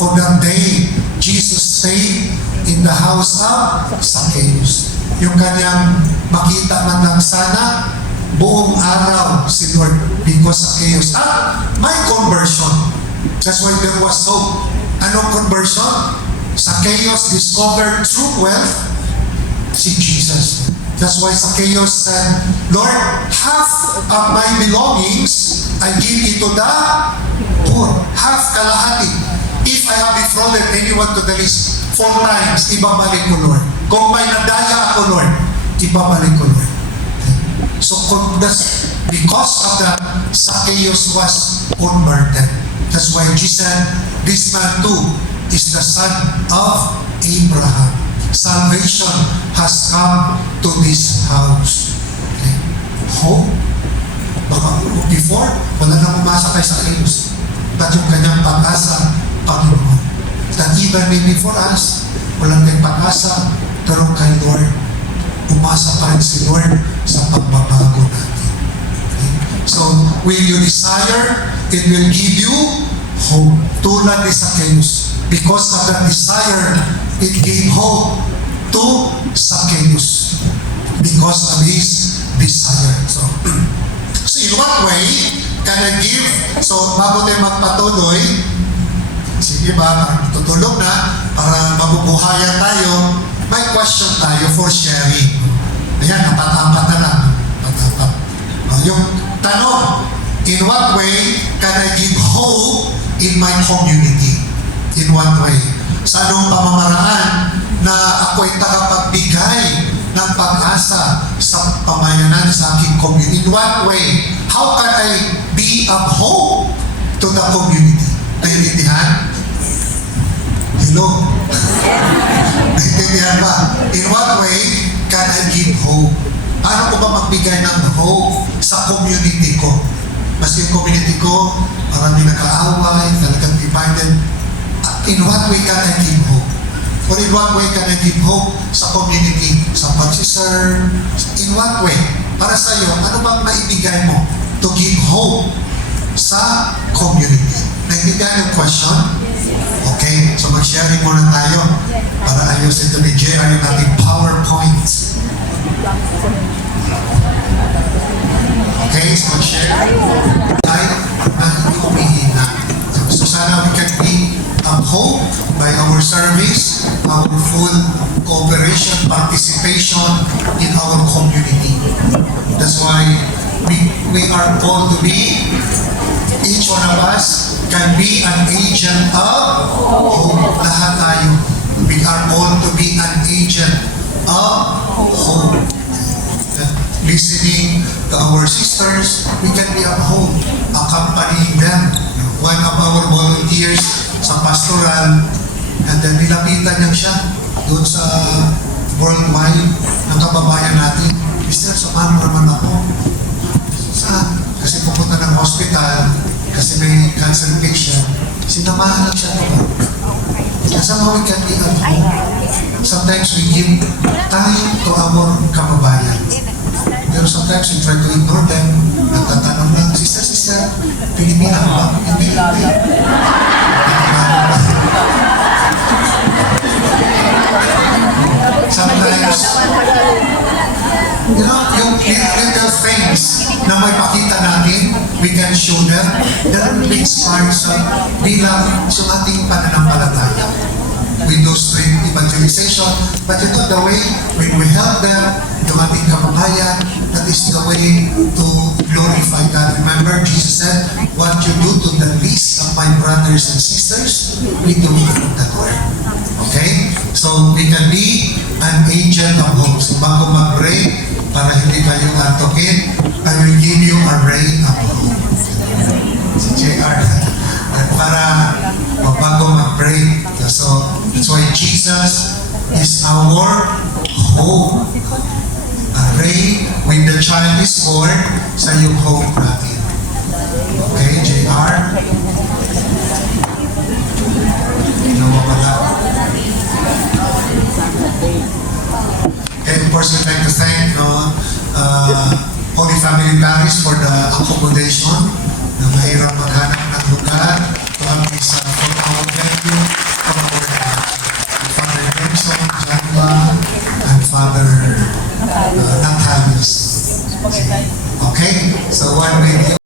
For that day, Jesus stayed in the house of Zacchaeus. Yung kanyang makita man lang sana, buong araw si Lord because Zacchaeus. May conversion. That's why there was hope. Anong conversion? Zacchaeus discovered true wealth, si Jesus. That's why Zacchaeus said, Lord, half of my belongings I give it to the poor. Half, kalahati. If I have defrauded anyone to the least 4 times, ibabalik ko, Lord. Kung may nadaya ako, Lord, ibabalik ko, Lord. So, that's because of that, Zacchaeus was converted. That's why Jesus said, this man too is the son of Abraham. Salvation has come to this house. Okay? Hope. Baka before, wala nang umasa kay Zacchaeus. But yung kanyang pag-asa, Panginoon. That even maybe for us, walang tayong pag-asa, pero kay Lord, umasa pa rin si Lord sa pagbabago natin. Okay? So, will you desire, it will give you hope. Tulad ni Zacchaeus. Because of that desire, it gave hope to Zacchaeus. Because of his desire. So in what way can I give? So, bago tayo magpatuloy, di ba, parang tutulog na, para mabubuhayan tayo, may question tayo for sharing. Ayan, napatapat na lang. Patapat. Yung tanong, in what way can I give hope in my community? In what way? Sa anong pamamaraan na ako'y tagapagbigay ng pag-asa sa pamayanan sa aking community? In what way? How can I be of hope to the community? Naintindihan? Hello? Naintindihan ba? In what way can I give hope? Paano ko ba magbigay ng hope sa community ko? Mas yung community ko, marami nag-aaway, talagang divided. In what way can I give hope? Or in what way can I give hope sa community? Sa pag-serve? In what way? Para sa iyo, ano bang maibigay mo to give hope sa community? Naintindihan yung question? Okay, so mag-sharing muna tayo para ayusin ito ni JR yung ating PowerPoint. Okay, so mag-share. Kahit na hindi umihina. So sana we can be hope by our service, our full cooperation, participation in our community. That's why we are called to be, each one of us can be an agent of hope. Lahat tayo. We are called to be an agent of hope. Listening to our sisters, we can be of hope, accompanying them. One of our volunteers sa pastoral, and then nilapitan niya siya doon sa worldwide ng kababayan natin. Mister, samahan mo naman ako. Saan? Kasi pupunta ng hospital, kasi may cancer patient. Sinamahan lang siya doon. Somehow we can be at home. Sometimes we give time to our kababayan. Pero sometimes we try to ignore them. Nagtatanong lang, sister, Pilipina ba? Hindi. Sometimes, yung little things na may pakita natin, we can show them, that will be inspired sa bilang sa ating pananampalataya. We do street evangelization, but you know the way when we help them, yung ating kababayan, that is the way to glorify God. Remember, Jesus said, what you do to the least of my brothers and sisters, we do it in that way. Okay? So, we can be an agent of hope. So, bago mag-pray, para hindi kayo antokin, I will give you a ray of hope. Si JR. Para bago mag-pray. So, that's why Jesus is our hope. A ray, when the child is born, sa yung hope natin. Okay, JR? Nawawala. And of course, we'd like to thank Holy Family Parish for the accommodation na mahirap maghanap ng lugar to have this for our venue, for our Father Benson, Janba, and Father Natalius. Okay? So one video.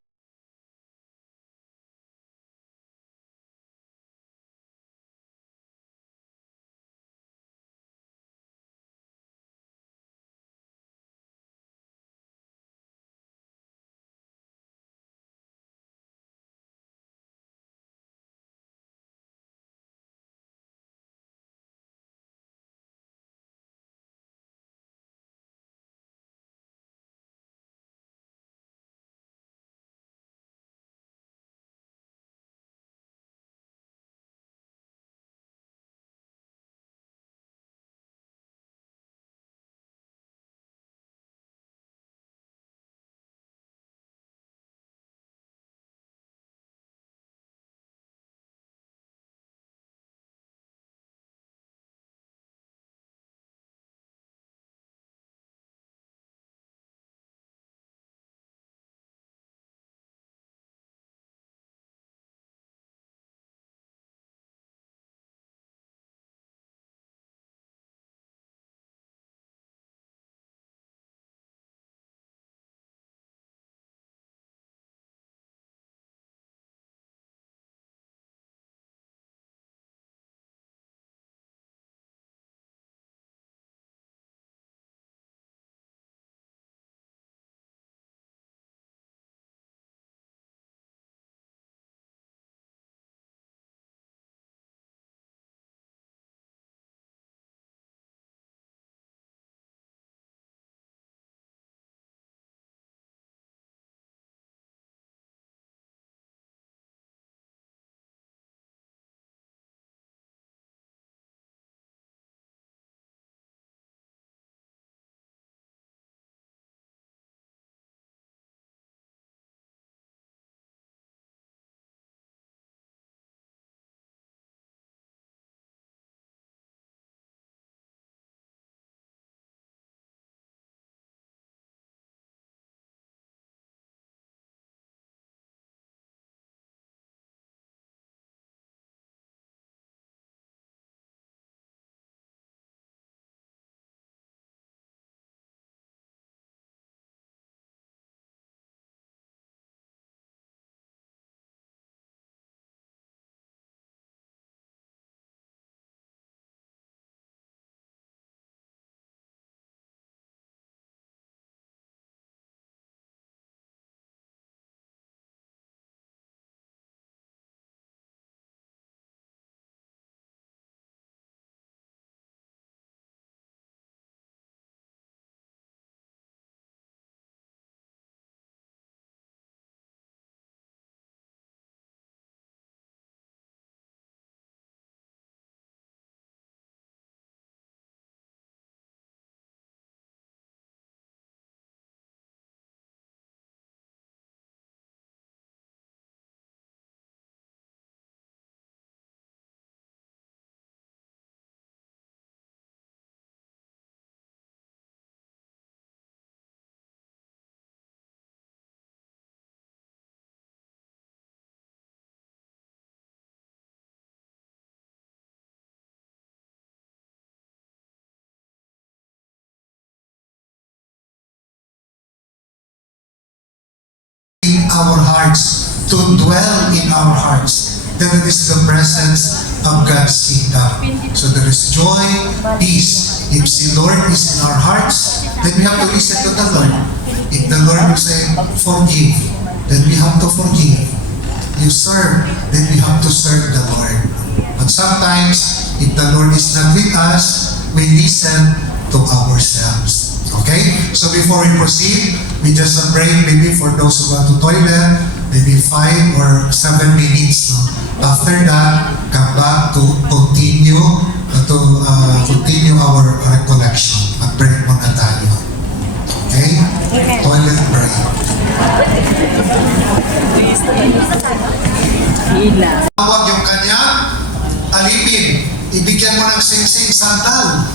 hearts, to dwell in our hearts, then it is the presence of God's kingdom. So there is joy, peace. If the Lord is in our hearts, then we have to listen to the Lord. If the Lord will say, forgive, then we have to forgive. You serve, then we have to serve the Lord. But sometimes, if the Lord is not with us, we listen to ourselves. Okay? So before we proceed, we just break maybe for those who want to toilet, maybe 5 or 7 minutes. No? After that, come back to continue our recollection. Mag-break muna tayo. Okay? Toilet break. Tawag yung kanyang alipin. Ibigyan mo ng sing-sing sandal.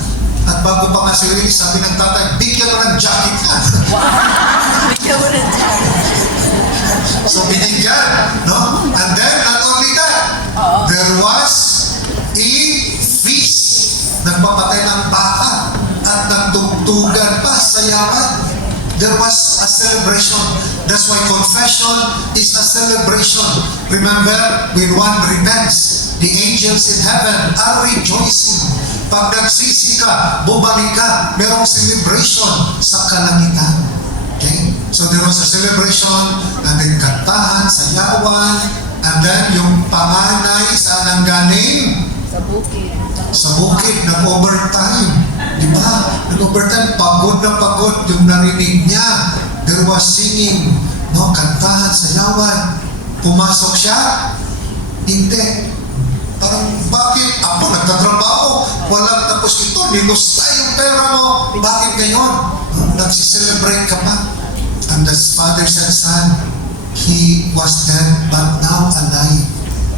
At bago pa nga si Willie, sabi ng tatay, bigyan mo ng jacket ka. Bigyan mo ng jacket. So binigyan, no? And then, not only that, there was a feast. Nagpapatay ng baka at nagtugtugan pa sa yaman. There was a celebration. That's why confession is a celebration. Remember, when one repents, the angels in heaven are rejoicing. Pag nagsisi ka, bumalik ka, merong celebration sa kalangitan. Okay? So there was a celebration, and then kantahan, sayawan, and then yung panganay saan ang galing? Sa bukid. Sa bukid, nag-overtime. Di ba? Nag-overtime, pagod na pagod yung narinig niya. There was singing, no? Kantahan, sayawan. Pumasok siya? Hindi. Parang, bakit? Ako, nagtatrabaho. Walang tapos ito, nilusta yung pera mo. Bakit ngayon? Nagsiselebrate ka pa. And the father said, son, he was dead, but now alive.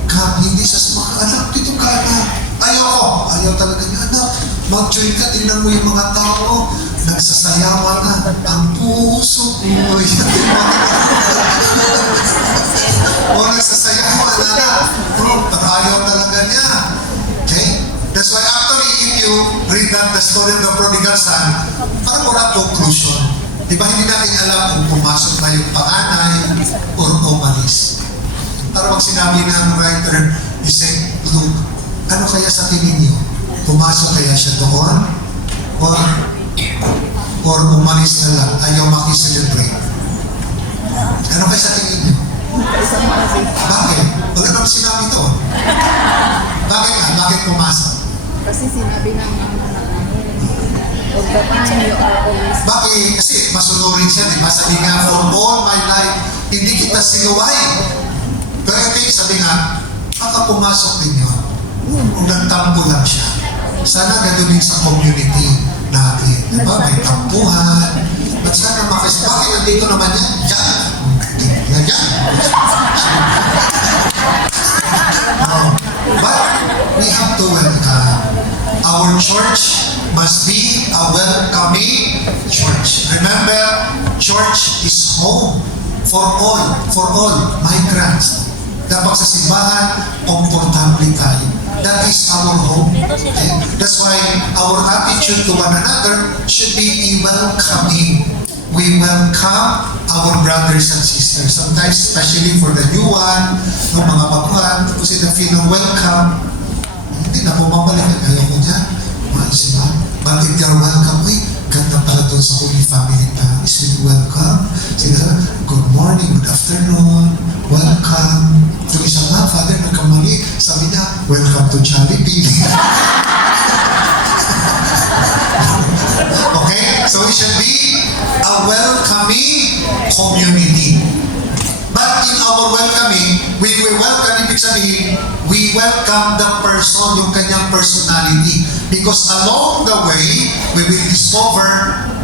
Come, hindi siya sumakang, anak, dito ka na. Ayoko. Ayaw talaga niya, anak. Mag-join ka, tingnan mo yung mga tao. Nagsasayawa na. Ang puso mo. O nagsasayawa na na. Pero ayaw talaga niya. Okay? That's why actually, if you read that, the story of the prodigal son, parang wala conclusion. Di ba hindi natin alam kung pumasok na yung panganay or umalis. Para pag sinabi ng writer, he said, look, ano kaya sa tingin niyo? Pumasok kaya siya doon? Or umalis na lang, ayaw makiselebrate? Ano kaya sa tingin niyo? Bakit? Wala naman sinabi doon. Bakit nga? Bakit pumasok? Kasi sinabi ng of the time you are always... Bakit? Kasi masunurin siya, di ba? Sabi nga, for all my life, hindi kita sinuway. Pero okay, sabi nga, baka pumasok din yun. Kung nagtampo lang siya. Sana gano'n din sa community natin. Di ba? May tampuhan. At sana makasi, bakit nandito naman yan? Yan. Yan. But we have to welcome. Our church must be a welcoming church. Remember, church is home for all migrants. Dapat sa simbahan, komportable tayo. That is our home. Okay? That's why our attitude to one another should be welcoming. We welcome our brothers and sisters. Sometimes, especially for the new one, no, mga baguhan, kasi na feel ng welcome, hindi na bumabalik. Ayaw ko dyan. Maisip ba? But if you're welcome, ganda pala doon sa Holy Family Is it welcome? Sila, good morning, good afternoon, welcome. Yung isang nga, Father, nagkamali. Sabi niya, welcome to Jollibee. Okay? So we should be a welcoming community. But in our welcoming, when we welcome, ibig sabihin, we welcome the person, yung kanyang personality. Because along the way, we will discover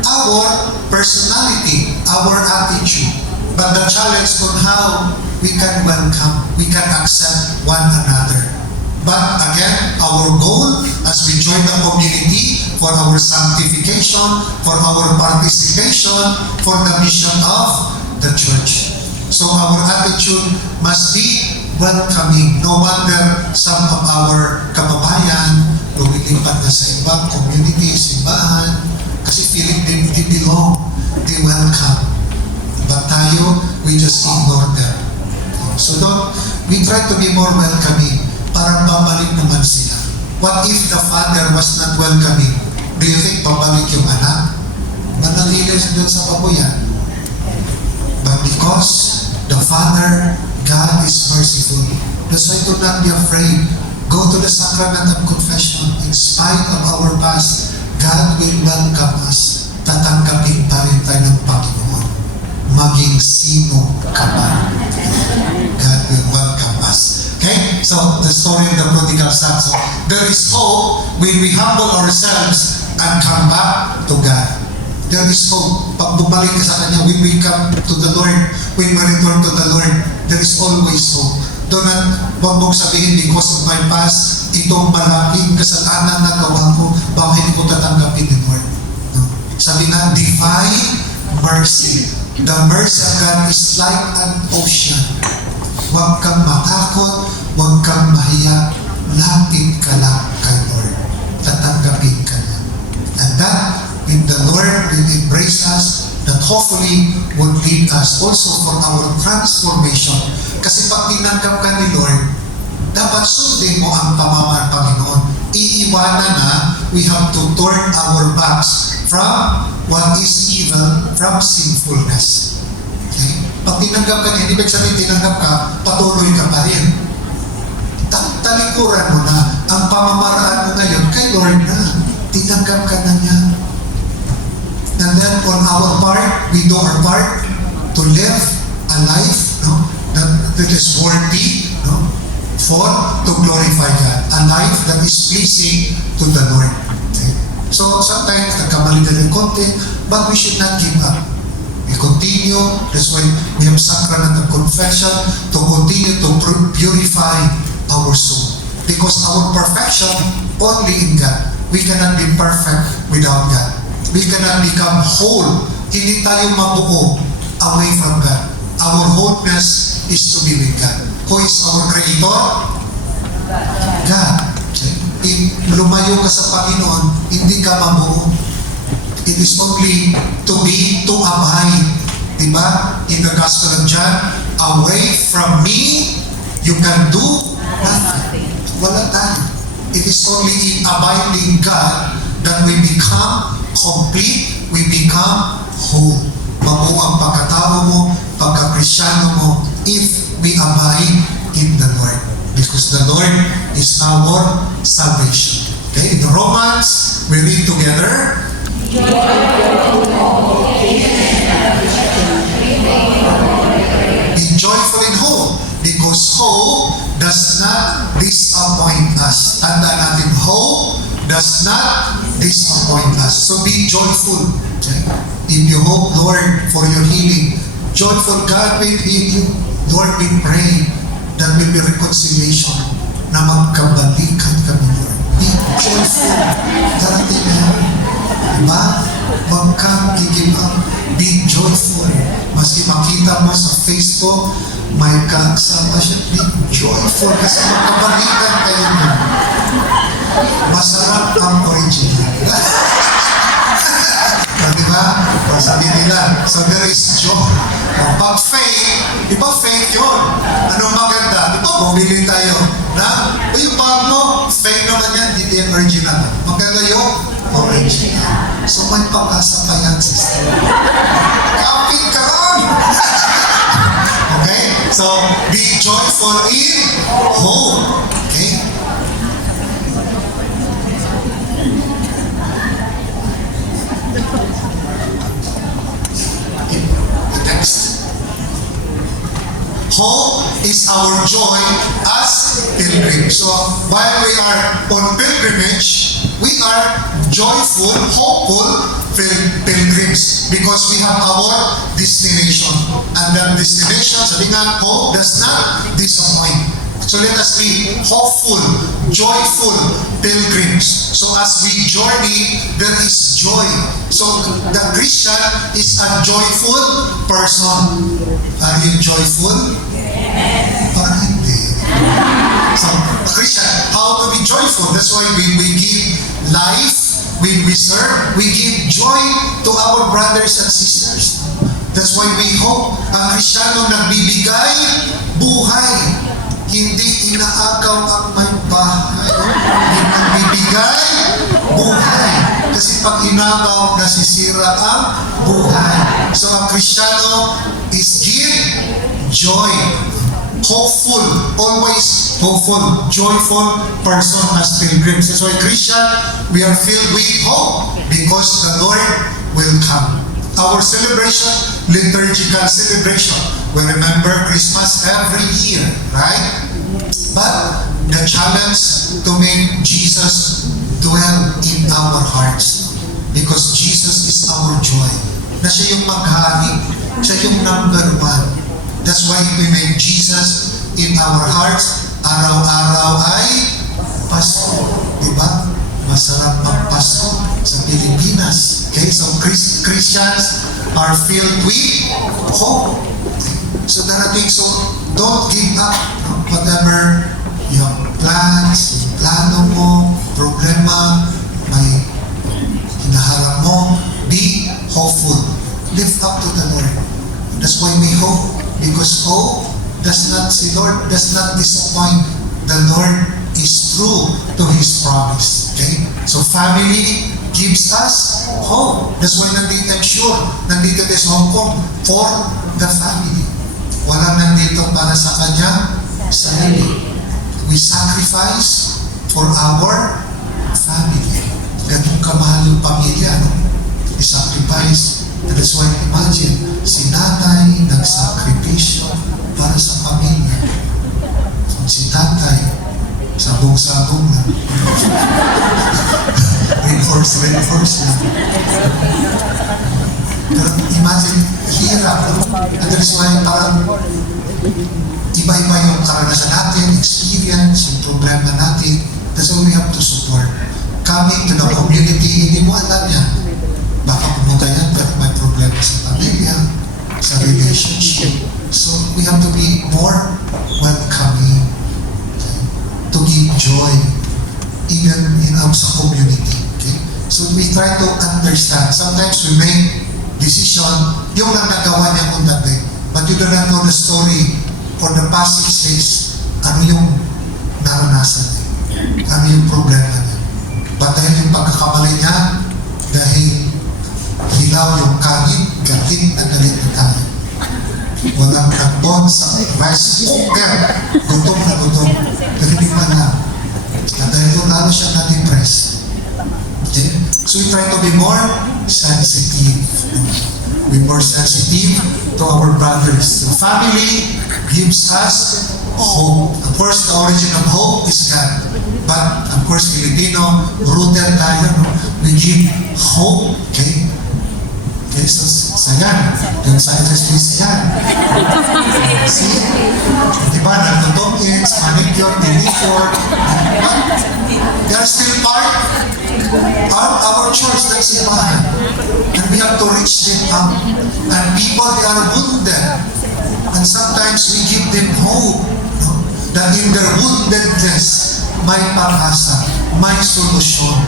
our personality, our attitude. But the challenge on how we can welcome, we can accept one another. But again, our goal as we join the community for our sanctification, for our participation, for the mission of the church. So our attitude must be welcoming. No wonder some of our kababayan lumilipat na sa ibang community, simbahan, kasi feeling they belong, they welcome. But tayo, we just ignore them. So we try to be more welcoming. Parang babalik naman sila. What if the father was not welcoming? Do you think babalik yung anak? Manatili doon sa baboyan. But because the Father, God is merciful, that's why do not be afraid. Go to the sacrament of confession. In spite of our past, God will welcome us. Tatanggapin pa rin tayo ng Panginoon. Maging sino ka man. God will welcome us. Okay? So, the story of the prodigal son. So, there is hope when we humble ourselves and come back to God. There is hope. Pag bumalik ka sa Kanya, when we come to the Lord, when we return to the Lord, there is always hope. Huwag mong sabihin, because of my past, itong malaking kasalanan na gawa ko, bakit hindi ko tatanggapin ni Lord? No? Sabi nga, divine mercy. The mercy of God is like an ocean. Huwag kang matakot, huwag kang mahiya, lapit ka lang kay Lord. Tatanggapin ka niya. And that, when the Lord will embrace us, that hopefully would lead us also for our transformation. Kasi pag tinanggap ka ni Lord, dapat sundin mo ang pamamaraan Panginoon. Iiwanan na, we have to turn our backs from what is evil, from sinfulness. Okay? Pag tinanggap ka niya, ibig sabihin tinanggap ka, patuloy ka pa rin. Talikuran mo na, ang pamamaraan mo ngayon, kay Lord na. Tinanggap ka na niya. And then on our part, we do our part to live a life that is worthy to glorify God. A life that is pleasing to the Lord. Okay? So sometimes nagkamali na ng konti, but we should not give up. We continue. That's why we have sacrament of confession to continue to purify our soul. Because our perfection only in God. We cannot be perfect without God. We cannot become whole. Hindi tayo mabuo away from God. Our wholeness is to be with God. Who is our Creator? God. Okay? Lumayo ka sa Panginoon, hindi ka mabuo. It is only to abide. Diba? In the Gospel of John, away from me, you can do nothing. Wala tayo. It is only in abiding God that we become complete, we become whole. Mabuo ang pagkatao mo, pagkakristyano mo, if we abide in the Lord. Because the Lord is our salvation. Okay, in Romans, we read together. Be joyful in hope, because hope does not disappoint us. Tanda natin, hope does not disappoint us. So be joyful. Okay? If you hope, Lord, for your healing, joyful God will heal you. Lord, we pray that will be reconciliation na magkabalikan kami, Lord. Be joyful. Darating na. Diba? Huwag kang give up. Be joyful. Maski makita mo sa Facebook, may kasama siya. Be joyful kasi magkabalikan kayo mo. Masarap ang original. Diba? Sabi nila, so there is joy. Pag fake, iba fake yun. Anong maganda? Diba, bumili tayo na, yung bag mo, fake naman yan, hindi yan original. Maganda yung original. So may pag-asa pa yan, sister. Kapit ka ron! Okay? So, be joyful in hope. Okay? Next. Hope is our joy as pilgrims. So, while we are on pilgrimage, we are joyful, hopeful pilgrims because we have our destination. And that destination, sabi nga, hope does not disappoint. So let us be hopeful, joyful pilgrims. So as we journey, there is joy. So the Christian is a joyful person. Are you joyful? Parang hindi. So Christian, how to be joyful? That's why when we give life, when we serve, we give joy to our brothers and sisters. The That's why we hope ang Kristiyano nagbibigay buhay. Hindi inaagaw ang may bahay. Hindi nagbibigay buhay. Kasi pag inagaw, nasisira ang buhay. So ang Kristiyano is give joy. Hopeful, always hopeful, joyful person as pilgrims. That's why Christian, we are filled with hope because the Lord will come. Our celebration, liturgical celebration, we remember Christmas every year, right? But the challenge to make Jesus dwell in our hearts because Jesus is our joy. Na siya yung maghari, siya yung number one. That's why we make Jesus in our hearts. Araw-araw ay Pasko. Diba? Masarap mag-Pasko sa Pilipinas. Okay? So Christians are filled with hope. So darating, so don't give up. Whatever yung plans, yung plano mo, problema, may hinaharap mo, be hopeful. Live up to the Lord. That's why we hope. Because hope does not disappoint. The Lord is true to His promise. Okay? So family gives us hope. That's why nandito, I'm sure, nandito tayo sa Hong Kong for the family. Walang nandito para sa kanyang sarili. We sacrifice for our family. Ganun kamahal yung pamilya, no? We sacrifice. And that's why imagine, si nanay nagsakripisyo para sa pamilya. Si tatay, sabong-sabong lang. reinforce lang. Pero imagine, hirap. And that's why parang iba-iba yung karanasan natin, experience, yung problema natin. That's why we have to support. Coming to the community, hindi mo alam yan. Baka pumunta yan, pero may problema sa pamilya, sa relationship. So, we have to be more welcoming, okay? To give joy, even in our community. Okay? So, we try to understand. Sometimes we make decision, yung lang nagawa niya kung dati, but you do not know the story for the past 6 days, ano yung naranasan niya, ano yung problema niya. But dahil yung pagkakamali niya, dahil hilaw yung kanin, galit na tayo. Walang takbon sa rice cooker. Gutom na gutom. Pero hindi pa na. At dahil doon, lalo siya na-depress. Okay? So we try to be more sensitive. Be more sensitive to our brothers. The family gives us hope. Of course, the origin of hope is God. But, of course, Filipino, rooted tayo, no? We give hope. Okay? Jesus, sayan. Yung scientist is sayan. See? Diba, nagtutokins, manicure, pedicure. They are still part of our church, that's simbahan. And we have to reach them out. And people, they are wounded. And sometimes we give them hope. No? That in their woundedness, may pag-asa, may solusyon.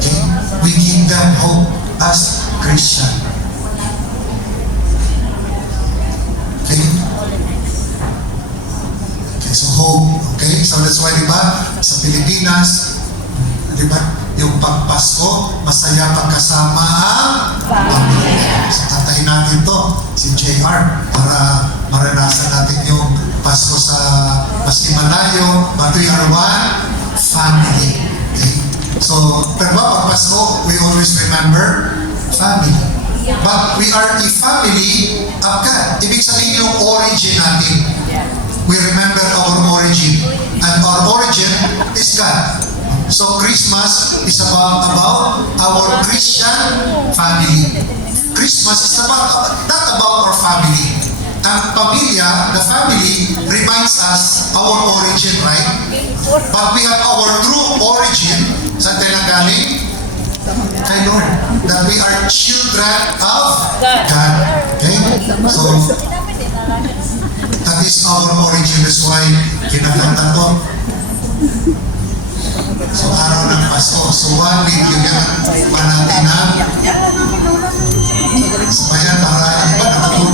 Okay? We give them hope as Christian. Okay? Okay, so hope. Okay? So that's why, diba, sa Pilipinas, diba, yung pagpasko, masaya pagkasama ang pamilya. So tatahin natin to, si JR, para maranasan natin yung Pasko sa maski malayo, but we are one family. Okay? So, pero pag Pasko, we always remember family. But we are a family of God. Ibig sabihin yung origin natin. We remember our origin. And our origin is God. So Christmas is about our Christian family. Christmas is not about our family. Ang pamilya, the family, reminds us our origin, right? But we have our true origin. Saan tayo nanggaling? Kay Lord. That we are children of God. Okay? So, that is our origin. That's why kinakanta ko. So, araw ng Pasko. So, one video yan. Panatin na. So, ayan, para iba nakatulog.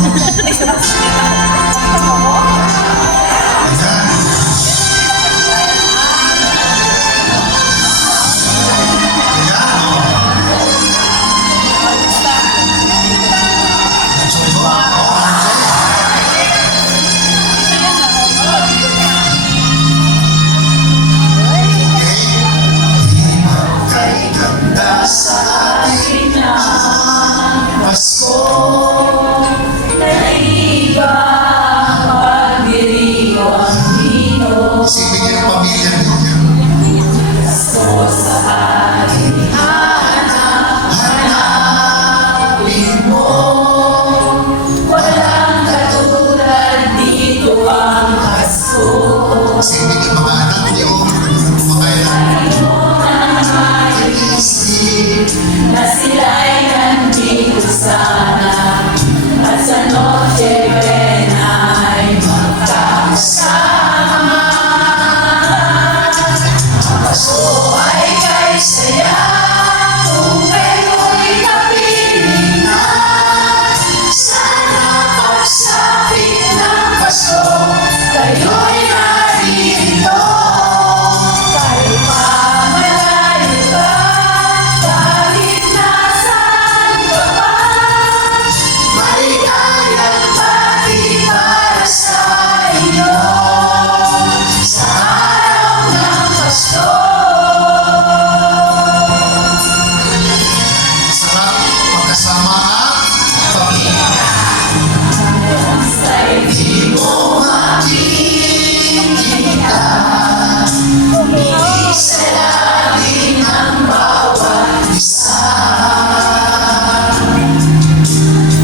na sila'y nandito sana at sa Noche Buena ay magkakasama. Ang Pasko ay kay saya kung kayo'y kapiling na. Sana pagsapit ng Pasko kayo'y naririto. Kahit pa malayo ka, kahit nasaan ka pa, maligayang bati para sa inyo sa araw ng Pasko. Sarap magkasama ang pamilya. Sa'y di mo makikita, hindi sa lalim ng bawat isa.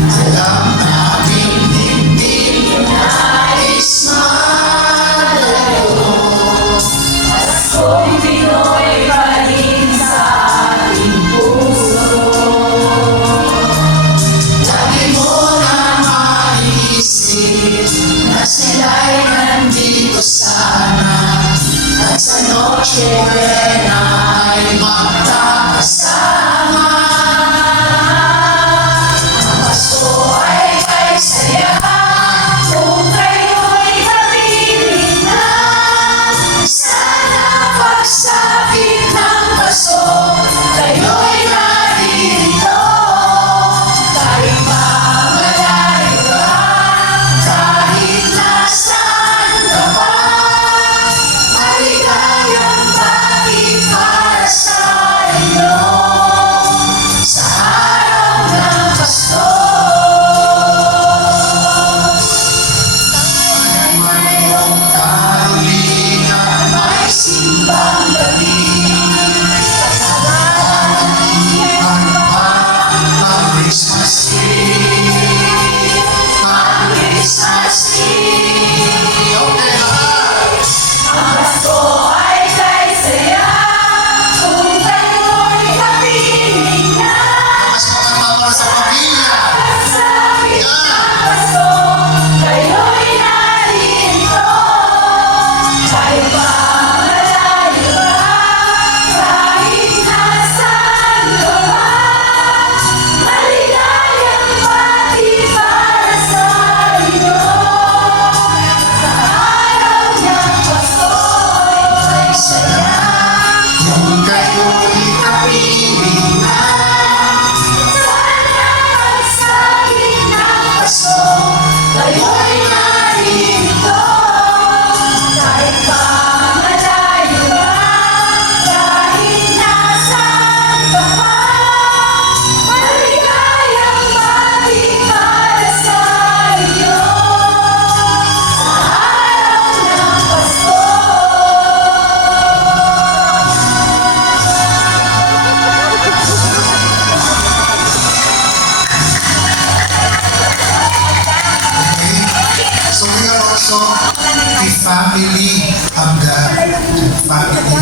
Alam namin Hindi mo nais malayo, Pasko'y Pinoy pa rin sa ating puso. Lagi mo na maisip na sila'y nandito sana at sa Noche Buena ay magkakasama. Ang Pasko ay kay saya kung kayo'y kapiling na. Sana pagsapit ng Pasko kayo'y naririto. Kahit pa malayo ka, kahit nasaan ka pa, maligayang bati para sa inyo sa araw ng Pasko. ngayong kalinga May simbang gabi, ang Christmas tree. ang Christmas tree. Okay, lahat. Ang Pasko ay kay saya kung kayo'y kapiling na. Mas maganda para sa pamilya. Pagsapit ng Pasko kayo'y naririto. Kahit pa malayo ka, kahit nasaan ka pa, maligayang bati para sa inyo sa araw ng Pasko ay saya. Kung kayo'y Kapiling na, sana pagsapit ng Pasko kayo'y naririto. Kahit pa malayo ka, kahit nasaan ka pa, maligayang bati para sa inyo sa araw ng Pasko. So we are also a family of the family.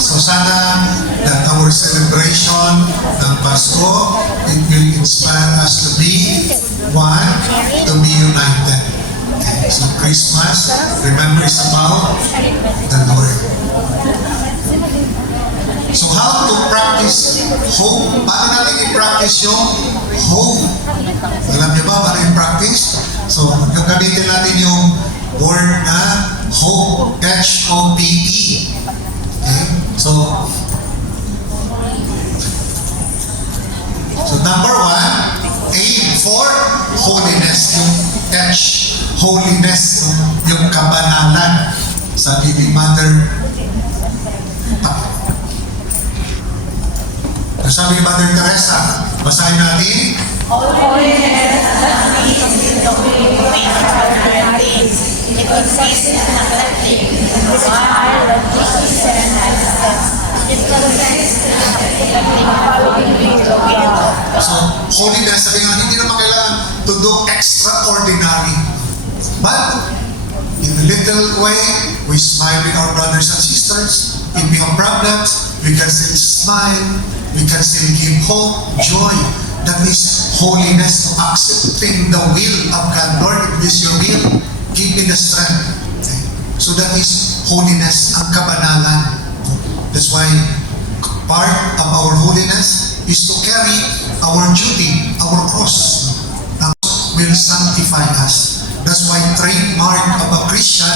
So sana that our celebration ng Pasko, it will inspire us to be one, to be united. Okay, so Christmas, remember, is about the Lord. So how to practice hope? Paano natin i-practice yung hope? Alam niyo ba paano i-practice? So, yung gamitin natin yung word na hope. H-O-P-E. Okay? So number one, aim for holiness. Yung H, holiness. Yung kabanalan. Sabi ni Mother Sabi ni Mother Teresa, basahin natin. Holiness that means to be it consists in neglecting the fire of duties and actions. It consists in neglecting following the will of God. So, holiness, sabi nga, hindi naman kailangan to do extraordinary. But, in a little way, we smile with our brothers and sisters. If we have problems, we can still smile. We can still give hope, joy. That is holiness, accepting the will of God. Lord, if this is your will, give me the strength. Okay? So that is holiness, ang kabanalan. That's why part of our holiness is to carry our duty, our cross. That will sanctify us. That's why trademark of a Christian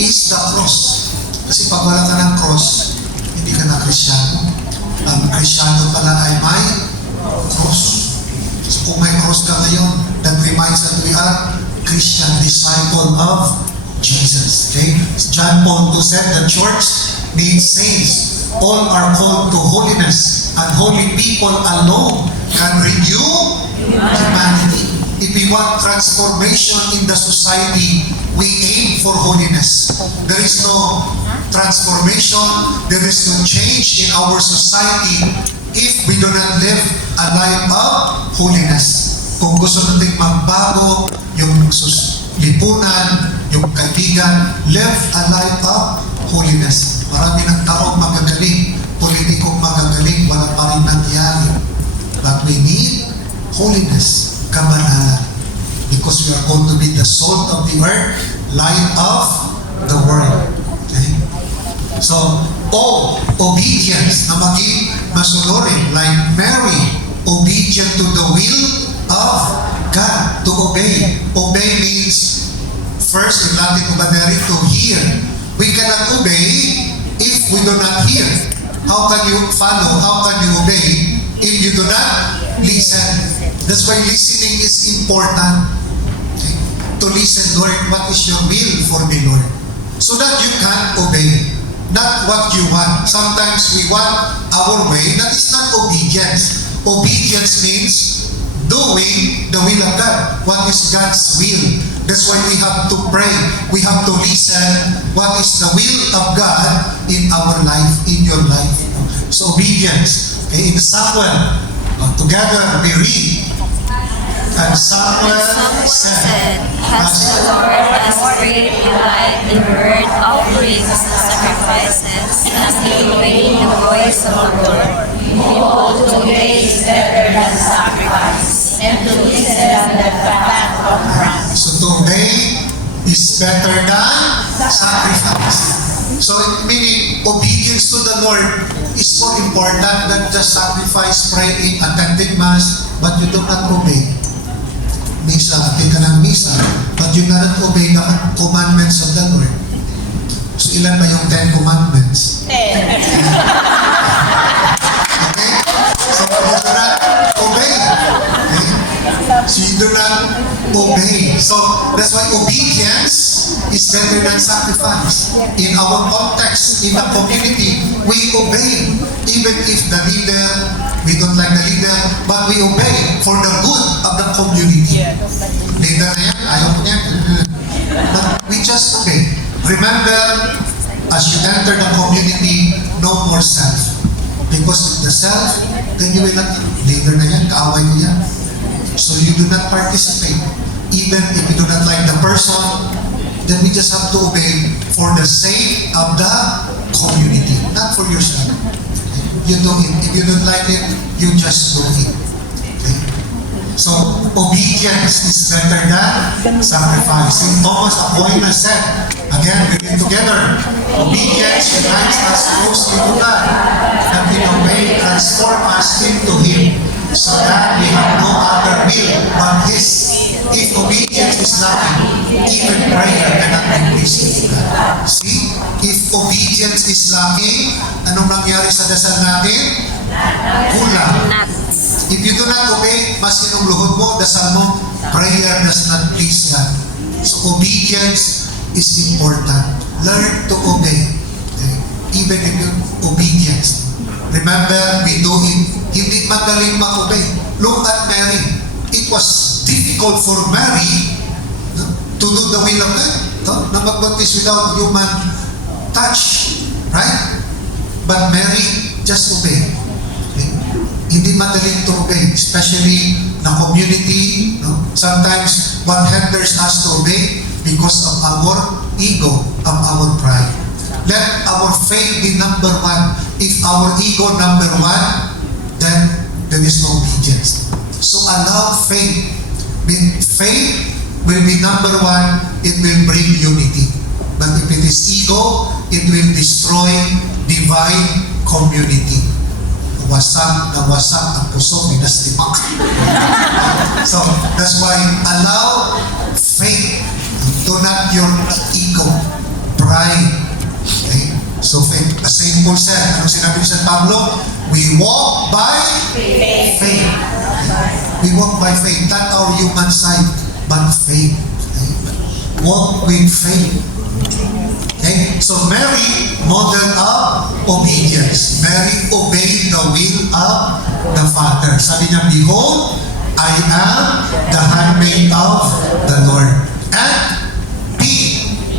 is the cross. Kasi pag wala ka ng cross, hindi ka na Krisyano. Ang Krisyano pala ay may cross. So kung may cross ka ngayon, that reminds that we are Christian disciple of Jesus. Okay? John Paul II said the church needs saints. All are called to holiness, and holy people alone can renew humanity. If we want transformation in the society, we aim for holiness. There is no transformation, there is no change in our society if we do not live a life of holiness. Kung gusto nating magbago yung lipunan, yung kaibigan, live a life of holiness. Marami ng taong magagaling, politikong magagaling, wala pa rin nangyari. But we need holiness, kabanalan. Because we are going to be the salt of the earth, light of the world. Okay? So, obedience na maging masunurin, like Mary, obedient to the will of God, to obey. Obey means, first in Latin obedere, to hear. We cannot obey if we do not hear. How can you follow? How can you obey if you do not listen? That's why listening is important. Okay? To listen, Lord, what is your will for me, Lord? So that you can obey, not what you want. Sometimes we want our way. That is not obedience. Obedience means doing the will of God. What is God's will? That's why we have to pray. We have to listen. What is the will of God in our life, in your life? So obedience. Okay, in Samuel, together we read, and Samuel said, Has the Lord as great delight in burnt offerings and sacrifices as in obeying the voice of the Lord? Behold, to obey is better than sacrifice, and to listen than the fat of rams. So to obey is better than sacrifice. So meaning obedience to the Lord is more important than just sacrifice, praying, attending Mass, but you do not obey. Misa, attend ka ng Misa, but you do not obey the commandments of the Lord. So ilan ba yung 10 commandments? Okay? So you do not obey. Okay? So you do not obey. So that's why obedience is better than sacrifice. In our context, in the community, we obey. Even if the leader, we don't like the leader, but we obey for the good of the community. Leader na yan, ayaw mo niya. But we just obey. Remember, as you enter the community, no more self. Because the self, then you will not, leader na yan, kaaway ko yan. So you do not participate. Even if you do not like the person, then we just have to obey for the sake of the community, not for yourself. You do it. If you don't like it, you just do it. Okay? So, obedience is better than sacrifice. St. Thomas Aquinas said, again, we read together, obedience unites us closely to God, and in a way transform us into Him, so that we have no other will but His. If obedience is lacking, even prayer cannot be pleasing to God. See? If obedience is lacking, anong nangyari sa dasal natin? Kulang. If you do not obey, mas yung luhod mo, dasal mo, prayer does not please God. So obedience is important. Learn to obey. Okay? Even if you obedience. Remember, we do it. Hindi madaling ma-obey. Look at Mary. It was difficult for Mary to do the will of God. Na magbaptize without human touch. Right? But Mary just obeyed. Okay? Hindi madaling to obey. Especially na community. No? Sometimes what hinders us to obey because of our ego, of our pride. Let our faith be number one. If our ego number one, there is no obedience. So allow faith. Faith will be number one, it will bring unity. But if it is ego, it will destroy divine community. Wasak na wasak ang puso, minastipak. So, that's why allow faith. Do not your ego, pride. Okay? So, faith. As St. Paul said, ano sinabi ni St. Pablo? We walk by faith. We walk by faith, not our human side, but faith. Okay? Walk with faith. Okay? So Mary modeled up obedience. Mary obeyed the will of the Father. Sabi niya, behold, I am the handmaid of the Lord. And B,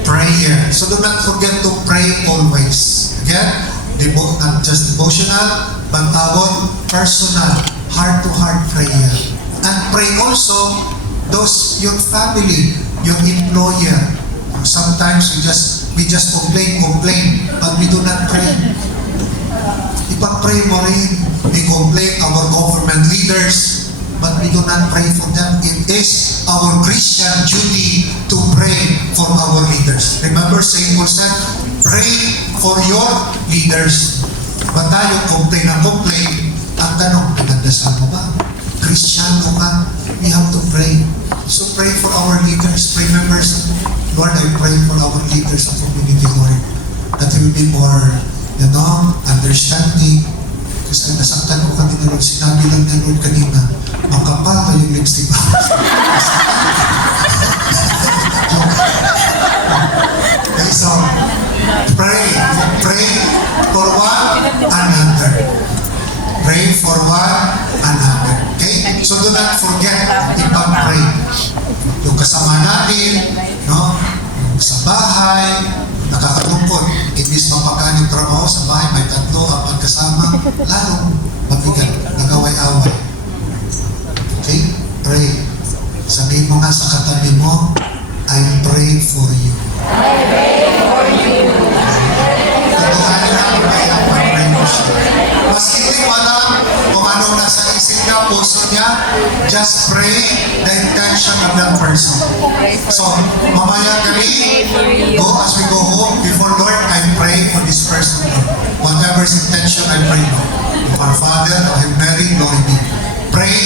prayer. So do not forget to pray always. Again, not just devotional, but our personal, heart-to-heart prayer. And pray also those, your family, your employer. Sometimes we just complain, but we do not pray. Ipag-pray mo rin. We complain our government leaders, but we do not pray for them. It is our Christian duty to pray for our leaders. Remember, St. Paul said, pray for your leaders. But tayo complain. Ang tanong, pinagdasal mo ba? Kristiyano ka? We have to pray. So pray for our leaders. Pray members. Lord, I pray for our leaders of community, Lord, that they will be more, understanding. Kasi nasaktan ko kanina, Lord, sinabi lang niya, Lord, kanina, makapal na yung lipstick. Okay, so, pray for one another. Pray for one another. Okay? So do not forget, ipag-pray. Yung kasama natin, sa bahay, nakakalungkot. Imbis mapagaan yung trabaho sa bahay, may 3, 4 kasama, lalong mabigat, nagaway-away. Okay? Pray. Sabihin mo nga sa katabi mo, I pray for you. I pray for you. Tatuhanin natin ba yan? Pag-pray mo siya. Maski hindi mo alam kung anong nasa isip niya, puso niya, just pray the intention of that person. So, mamaya gabi, as we go home, before Lord, I pray for this person. Whatever his intention, I pray, Lord. If our Father, I Mary, glory be. Pray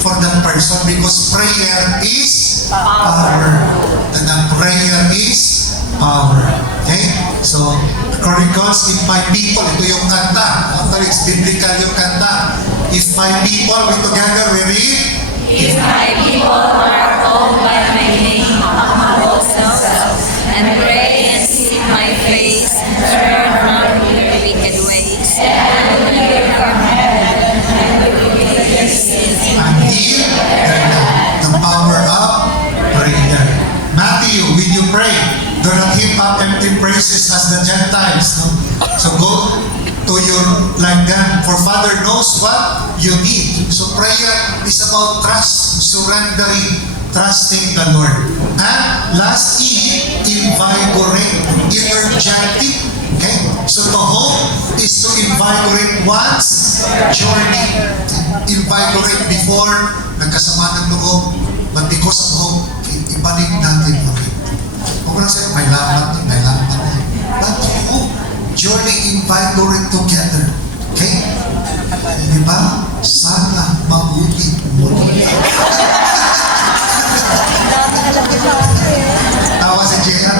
for that person because prayer is power. And that prayer is power. Okay? So, Chronicles, if my people, ito yung kanta. Actually, it's biblical yung kanta. If my people, we together, we read, If my people are called by my name, humble themselves, and pray and seek my face, and turn from their wicked ways, then will hear from heaven, and will heal their sins. and heal their land. The power of prayer. Matthew, when you pray, do not heap up empty praises as the Gentiles. No? So go to your like them, for Father knows what you need. So prayer is about trust, surrendering, trusting the Lord. And last E, invigorate, energetic. Okay? So to hope is to invigorate one's journey. Invigorate before, nagkasama ng loob, but because of hope, ibalik natin ulit. Huwag lang sa'yo, may lamat. But hope, journey invigorate together. Okay? Di ba? Sana mabuti muli. Tawa si J.R.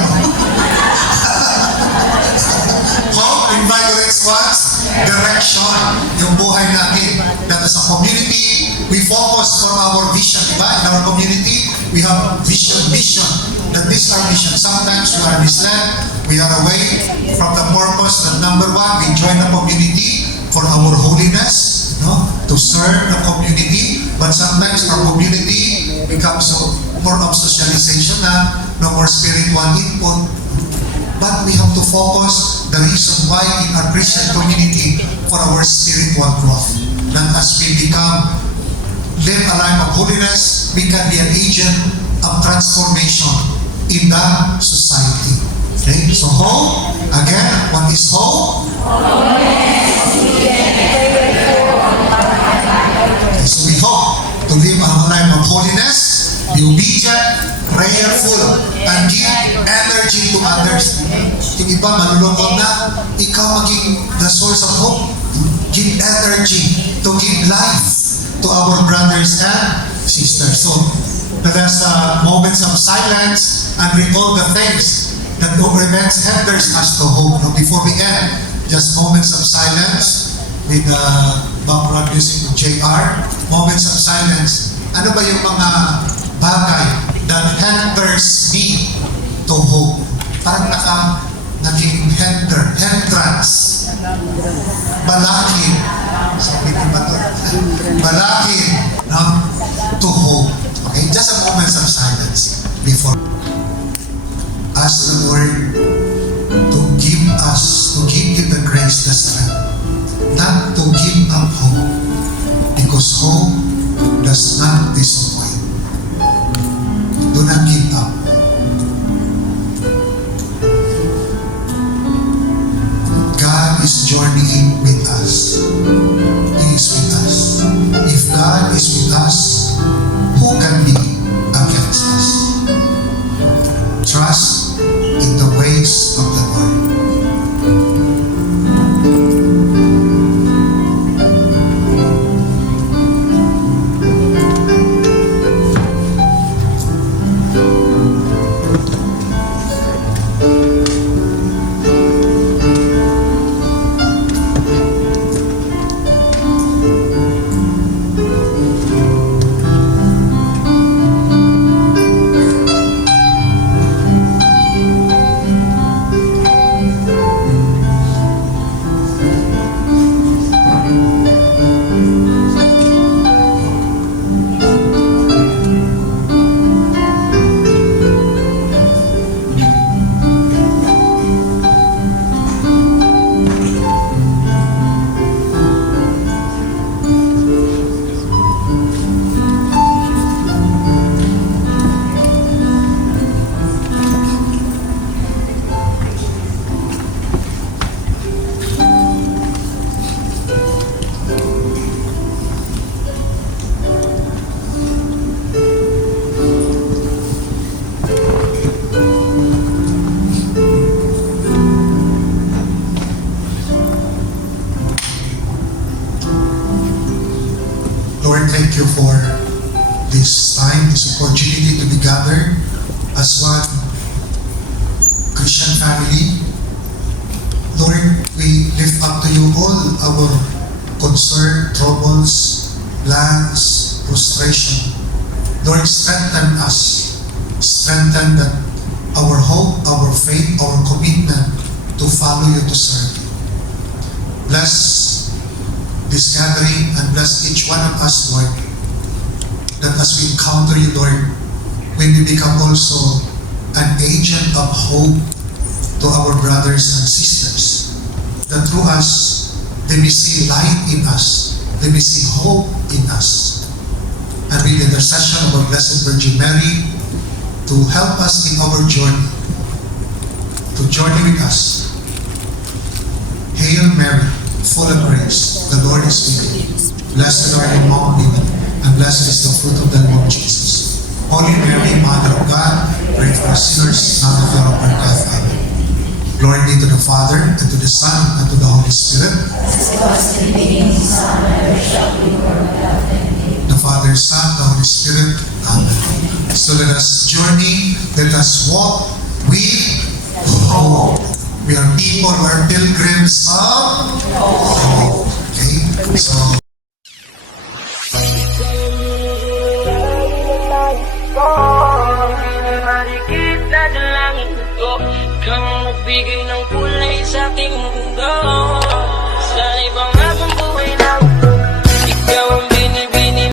Hope invigorates one's direction, yung buhay natin. That as a community, we focus for our vision. Diba? In our community, we have vision. That this is our mission. Sometimes we are misled. We are away from the purpose that number one, we join the community for our holiness, to serve the community. But sometimes our community becomes more of socialization na, no more spiritual input. But we have to focus the reason why in our Christian community for our spiritual growth. That as we live a life of holiness, we can be an agent of transformation in the society. Okay? So hope, again, what is hope? holiness, be obedient, prayerful, and give energy to others. Yung iba, malulungkot na, ikaw maging the source of hope. Give energy to give life to our brothers and sisters. So, let us moments of silence and recall the things that prevents hinders us to hope. Now, before we end, just moments of silence with background music of JR. Moments of silence. Ano ba yung mga bagay that hinders me to hope? Parang naging hindrance. Balakid. Sabi ko ba ito? Balakid to hope. Okay, just a moment of silence before. Ask the Lord to give you the grace, the strength, not to give up hope, because hope does not disappoint. Do not give up. God is journeying with us. He is with us. If God is with us, who can be against us? Trust in the ways of the Lord. Lord, thank you for this time, this opportunity to be gathered as one Christian family. Lord, we lift up to you all our concern, troubles, plans, frustration. Lord, strengthen us. Strengthen that our hope, our faith, our commitment to follow you, to serve you. Bless this gathering and bless each one of us, Lord, that as we encounter you, Lord, when we become also an agent of hope to our brothers and sisters, that through us, they may see light in us, they may see hope in us. And with the intercession of our Blessed Virgin Mary, to help us in our journey, to journey with us. Hail Mary, full of grace, the Lord is with you. Blessed are you among women, and blessed is the fruit of the womb, Jesus. Holy Mary, Mother of God, pray for us sinners, now and at the hour of our death. Amen. Glory be to the Father, and to the Son, and to the Holy Spirit. The Father, Son, the Holy Spirit. Amen. So let us journey, let us walk with hope. We are people who are pilgrims of hope. Okay? So, Marikit na dalangin ko, kang magbigay ng kulay sa aking